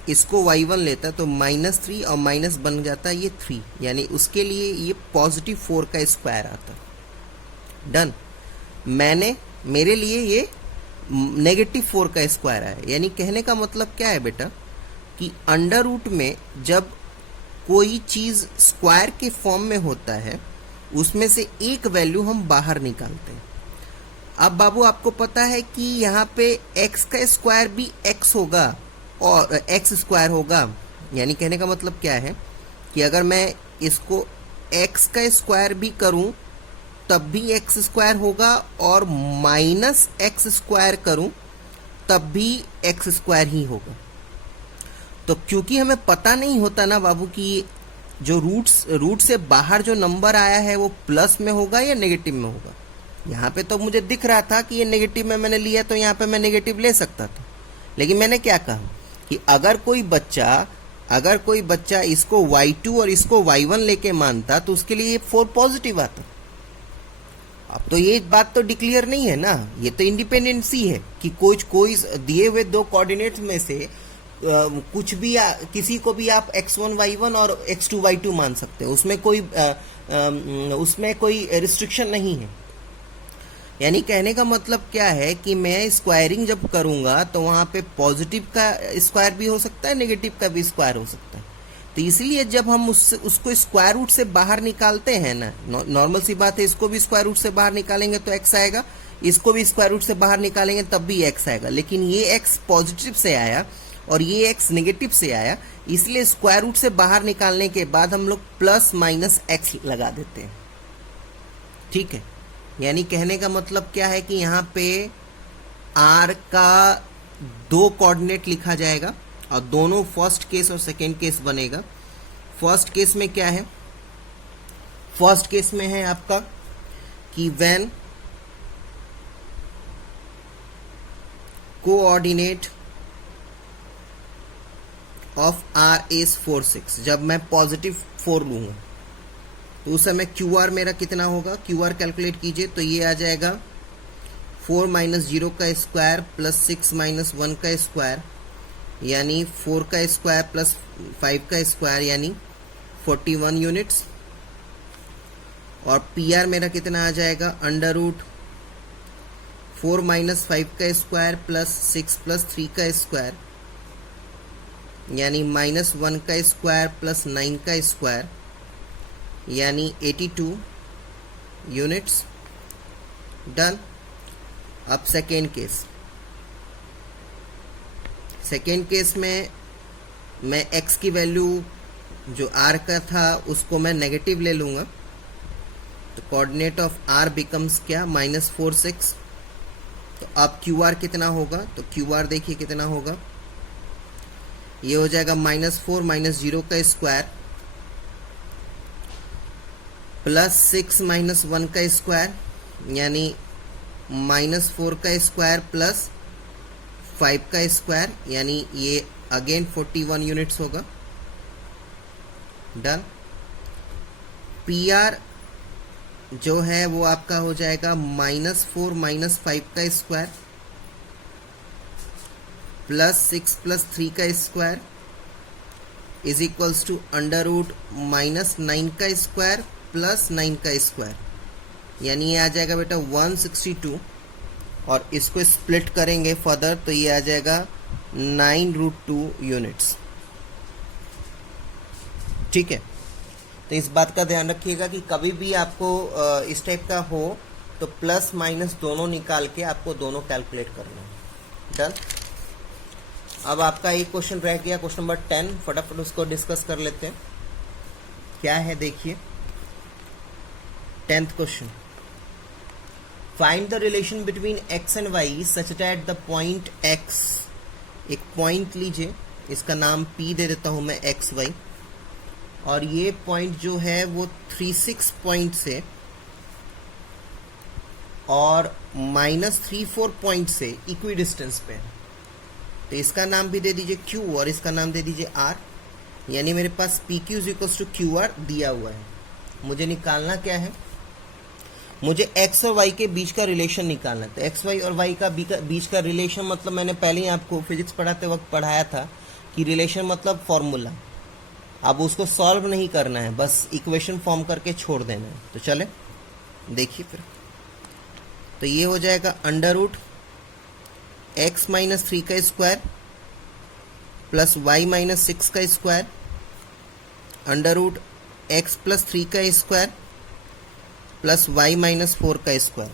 इसको y1 लेता तो -3 और माइनस बन जाता ये 3, यानी उसके लिए ये पॉजिटिव 4 का स्क्वायर आता। डन। मेरे लिए ये नेगेटिव 4 का स्क्वायर आया। यानी कहने का मतलब क्या है बेटा कि अंडर रूट में जब कोई चीज़ स्क्वायर के फॉर्म में होता है उसमें से एक वैल्यू हम बाहर निकालते हैं। अब बाबू आपको पता है कि यहाँ पे x का स्क्वायर भी x होगा और x स्क्वायर होगा। यानी कहने का मतलब क्या है कि अगर मैं इसको x का स्क्वायर भी करूं तब भी x स्क्वायर होगा और माइनस x स्क्वायर करूं तब भी x स्क्वायर ही होगा। तो क्योंकि हमें पता नहीं होता ना बाबू कि जो रूट से बाहर जो नंबर आया है वो प्लस में होगा या नेगेटिव में होगा। यहाँ पे तो मुझे दिख रहा था कि ये नेगेटिव में मैंने लिया, तो यहाँ पे मैं नेगेटिव ले सकता था, लेकिन मैंने क्या कहा कि अगर कोई बच्चा इसको y2 और इसको y1 लेके मानता तो उसके लिए ये 4 पॉजिटिव आता। अब तो ये बात तो डिक्लेयर नहीं है ना, ये तो इंडिपेंडेंसी है कि कोई दिए हुए दो कोऑर्डिनेट्स में से कुछ भी किसी को भी आप x1 y1 और x2 y2 मान सकते हो, उसमें कोई रिस्ट्रिक्शन नहीं है। यानी कहने का मतलब क्या है कि मैं स्क्वायरिंग जब करूंगा तो वहां पे पॉजिटिव का स्क्वायर भी हो सकता है, नेगेटिव का भी स्क्वायर हो सकता है। तो इसलिए जब हम उसको स्क्वायर रूट से बाहर निकालते हैं ना, नॉर्मल सी बात है, इसको भी स्क्वायर रूट से बाहर निकालेंगे तो x आएगा, इसको भी स्क्वायर रूट से बाहर निकालेंगे तब भी x आएगा। लेकिन ये x पॉजिटिव से आया और ये x नेगेटिव से आया, इसलिए स्क्वायर रूट से बाहर निकालने के बाद हम लोग प्लस माइनस x लगा देते हैं। ठीक है। यानी कहने का मतलब क्या है कि यहाँ पे r का 2 कोऑर्डिनेट लिखा जाएगा और दोनों फर्स्ट केस और सेकेंड केस बनेगा। फर्स्ट केस में क्या है, फर्स्ट केस में है आपका कि when coordinate of r is 4 6, जब मैं पॉजिटिव 4 लूंगा तो उस समय QR मेरा कितना होगा, QR कैलकुलेट कीजिए तो ये आ जाएगा 4 माइनस 0 का स्क्वायर प्लस 6 माइनस 1 का स्क्वायर, यानी 4 का स्क्वायर प्लस 5 का स्क्वायर, यानी 41 यूनिट्स। और PR मेरा कितना आ जाएगा, अंडर रूट 4 माइनस 5 का स्क्वायर प्लस 6 प्लस 3 का स्क्वायर, यानी -1 का स्क्वायर प्लस 9 का स्क्वायर, यानी 82 यूनिट्स। डन। अब सेकेंड केस में मैं x की वैल्यू जो r का था उसको मैं नेगेटिव ले लूँगा, तो कोऑर्डिनेट ऑफ r बिकम्स क्या, -4 6। तो अब QR कितना होगा, तो QR देखिए कितना होगा, ये हो जाएगा -4 माइनस 0 का स्क्वायर प्लस 6 माइनस 1 का स्क्वायर, यानी -4 का स्क्वायर प्लस 5 का स्क्वायर, यानी ये अगेन 41 यूनिट्स होगा। डन। PR जो है वो आपका हो जाएगा -4 माइनस 5 का स्क्वायर प्लस 6 प्लस 3 का square is equals to under root -9 का स्क्वायर प्लस 9 का स्क्वायर, यानी ये आ जाएगा बेटा 162। और इसको स्प्लिट करेंगे फर्दर तो ये आ जाएगा 9√2 यूनिट्स। ठीक है। तो इस बात का ध्यान रखिएगा कि कभी भी आपको इस टाइप का हो तो प्लस माइनस दोनों निकाल के आपको दोनों कैलकुलेट करना है। डन। अब आपका एक क्वेश्चन रह गया, क्वेश्चन नंबर 10, फटाफट उसको डिस्कस कर लेते हैं। क्या है देखिए, 10th question, find the relation between x and y such that the point x, एक पॉइंट लीजिए, इसका नाम P दे देता हूं मैं, एक्स वाई, और ये पॉइंट जो है वो 36 पॉइंट से और -34 पॉइंट से इक्वी डिस्टेंस पे है। तो इसका नाम भी दे दीजिए Q और इसका नाम दे दीजिए R, यानी मेरे पास PQ = QR दिया हुआ है। मुझे निकालना क्या है, मुझे x और y के बीच का रिलेशन निकालना है। तो x y और y का बीच का रिलेशन मतलब मैंने पहले ही आपको फिजिक्स पढ़ाते वक्त पढ़ाया था कि रिलेशन मतलब फॉर्मूला। अब उसको सॉल्व नहीं करना है, बस इक्वेशन फॉर्म करके छोड़ देना है। तो चले देखिए फिर, तो ये हो जाएगा √x - 3 का स्क्वायर प्लस y - 6 का स्क्वायर √x + 3 का स्क्वायर प्लस y - 4 का स्क्वायर।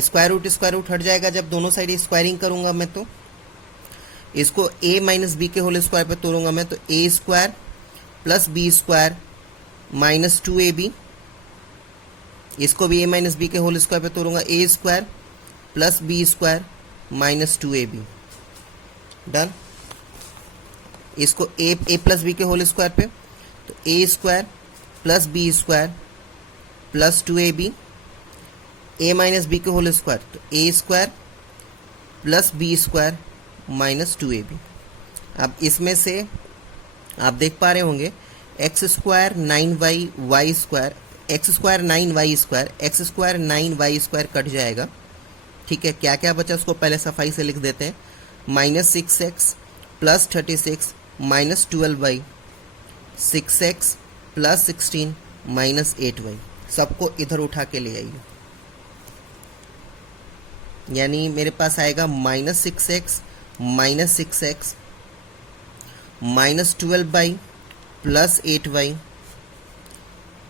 स्क्वायर रूट हट जाएगा जब दोनों साइड स्क्वायरिंग करूंगा मैं, तो इसको a - b के होल स्क्वायर पे तोड़ूंगा मैं, तो a square plus b square minus 2ab, इसको भी a - b के होल स्क्वायर पे तोड़ूंगा, a square plus b square minus 2ab, done. इसको a + b के होल स्क्वायर पे, तो a square plus b square plus 2ab, a - b के whole square, तो a square plus b square minus 2ab। अब इसमें से आप देख पा रहे होंगे x square 9y y square, x square 9y square, x square 9y square cut जाएगा। ठीक है, क्या क्या बचा उसको पहले सफाई से लिख देते हैं, -6x plus 36 minus 12y, 6x plus 16 minus 8y, सबको इधर उठा के ले आइए, यानी मेरे पास आएगा -6x minus 6x minus 12y plus 8y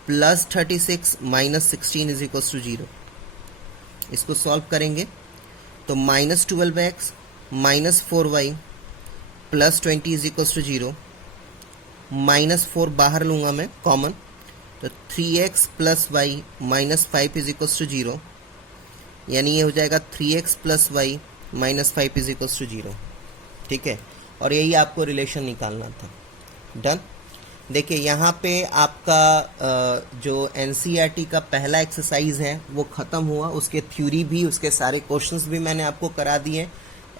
plus 36 minus 16 = 0। इसको सॉल्व करेंगे तो -12x माइनस 4y प्लस 20 = 0, -4 बाहर लूँगा मैं कॉमन, तो 3x प्लस y माइनस 5 = 0, यानी ये हो जाएगा 3x प्लस y माइनस 5 = 0। ठीक है, और यही आपको रिलेशन निकालना था, डन। देखिए यहाँ पे आपका जो NCERT का पहला एक्सरसाइज है वो ख़त्म हुआ, उसके थ्योरी भी, उसके सारे क्वेश्चंस भी मैंने आपको करा दिए,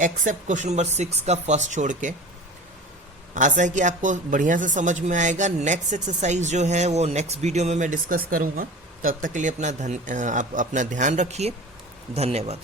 एक्सेप्ट क्वेश्चन नंबर 6 का फर्स्ट छोड़ के। आशा है कि आपको बढ़िया से समझ में आएगा। नेक्स्ट एक्सरसाइज जो है वो नेक्स्ट वीडियो में मैं डिस्कस करूँगा। तब तक के लिए आप अपना ध्यान रखिए। धन्यवाद।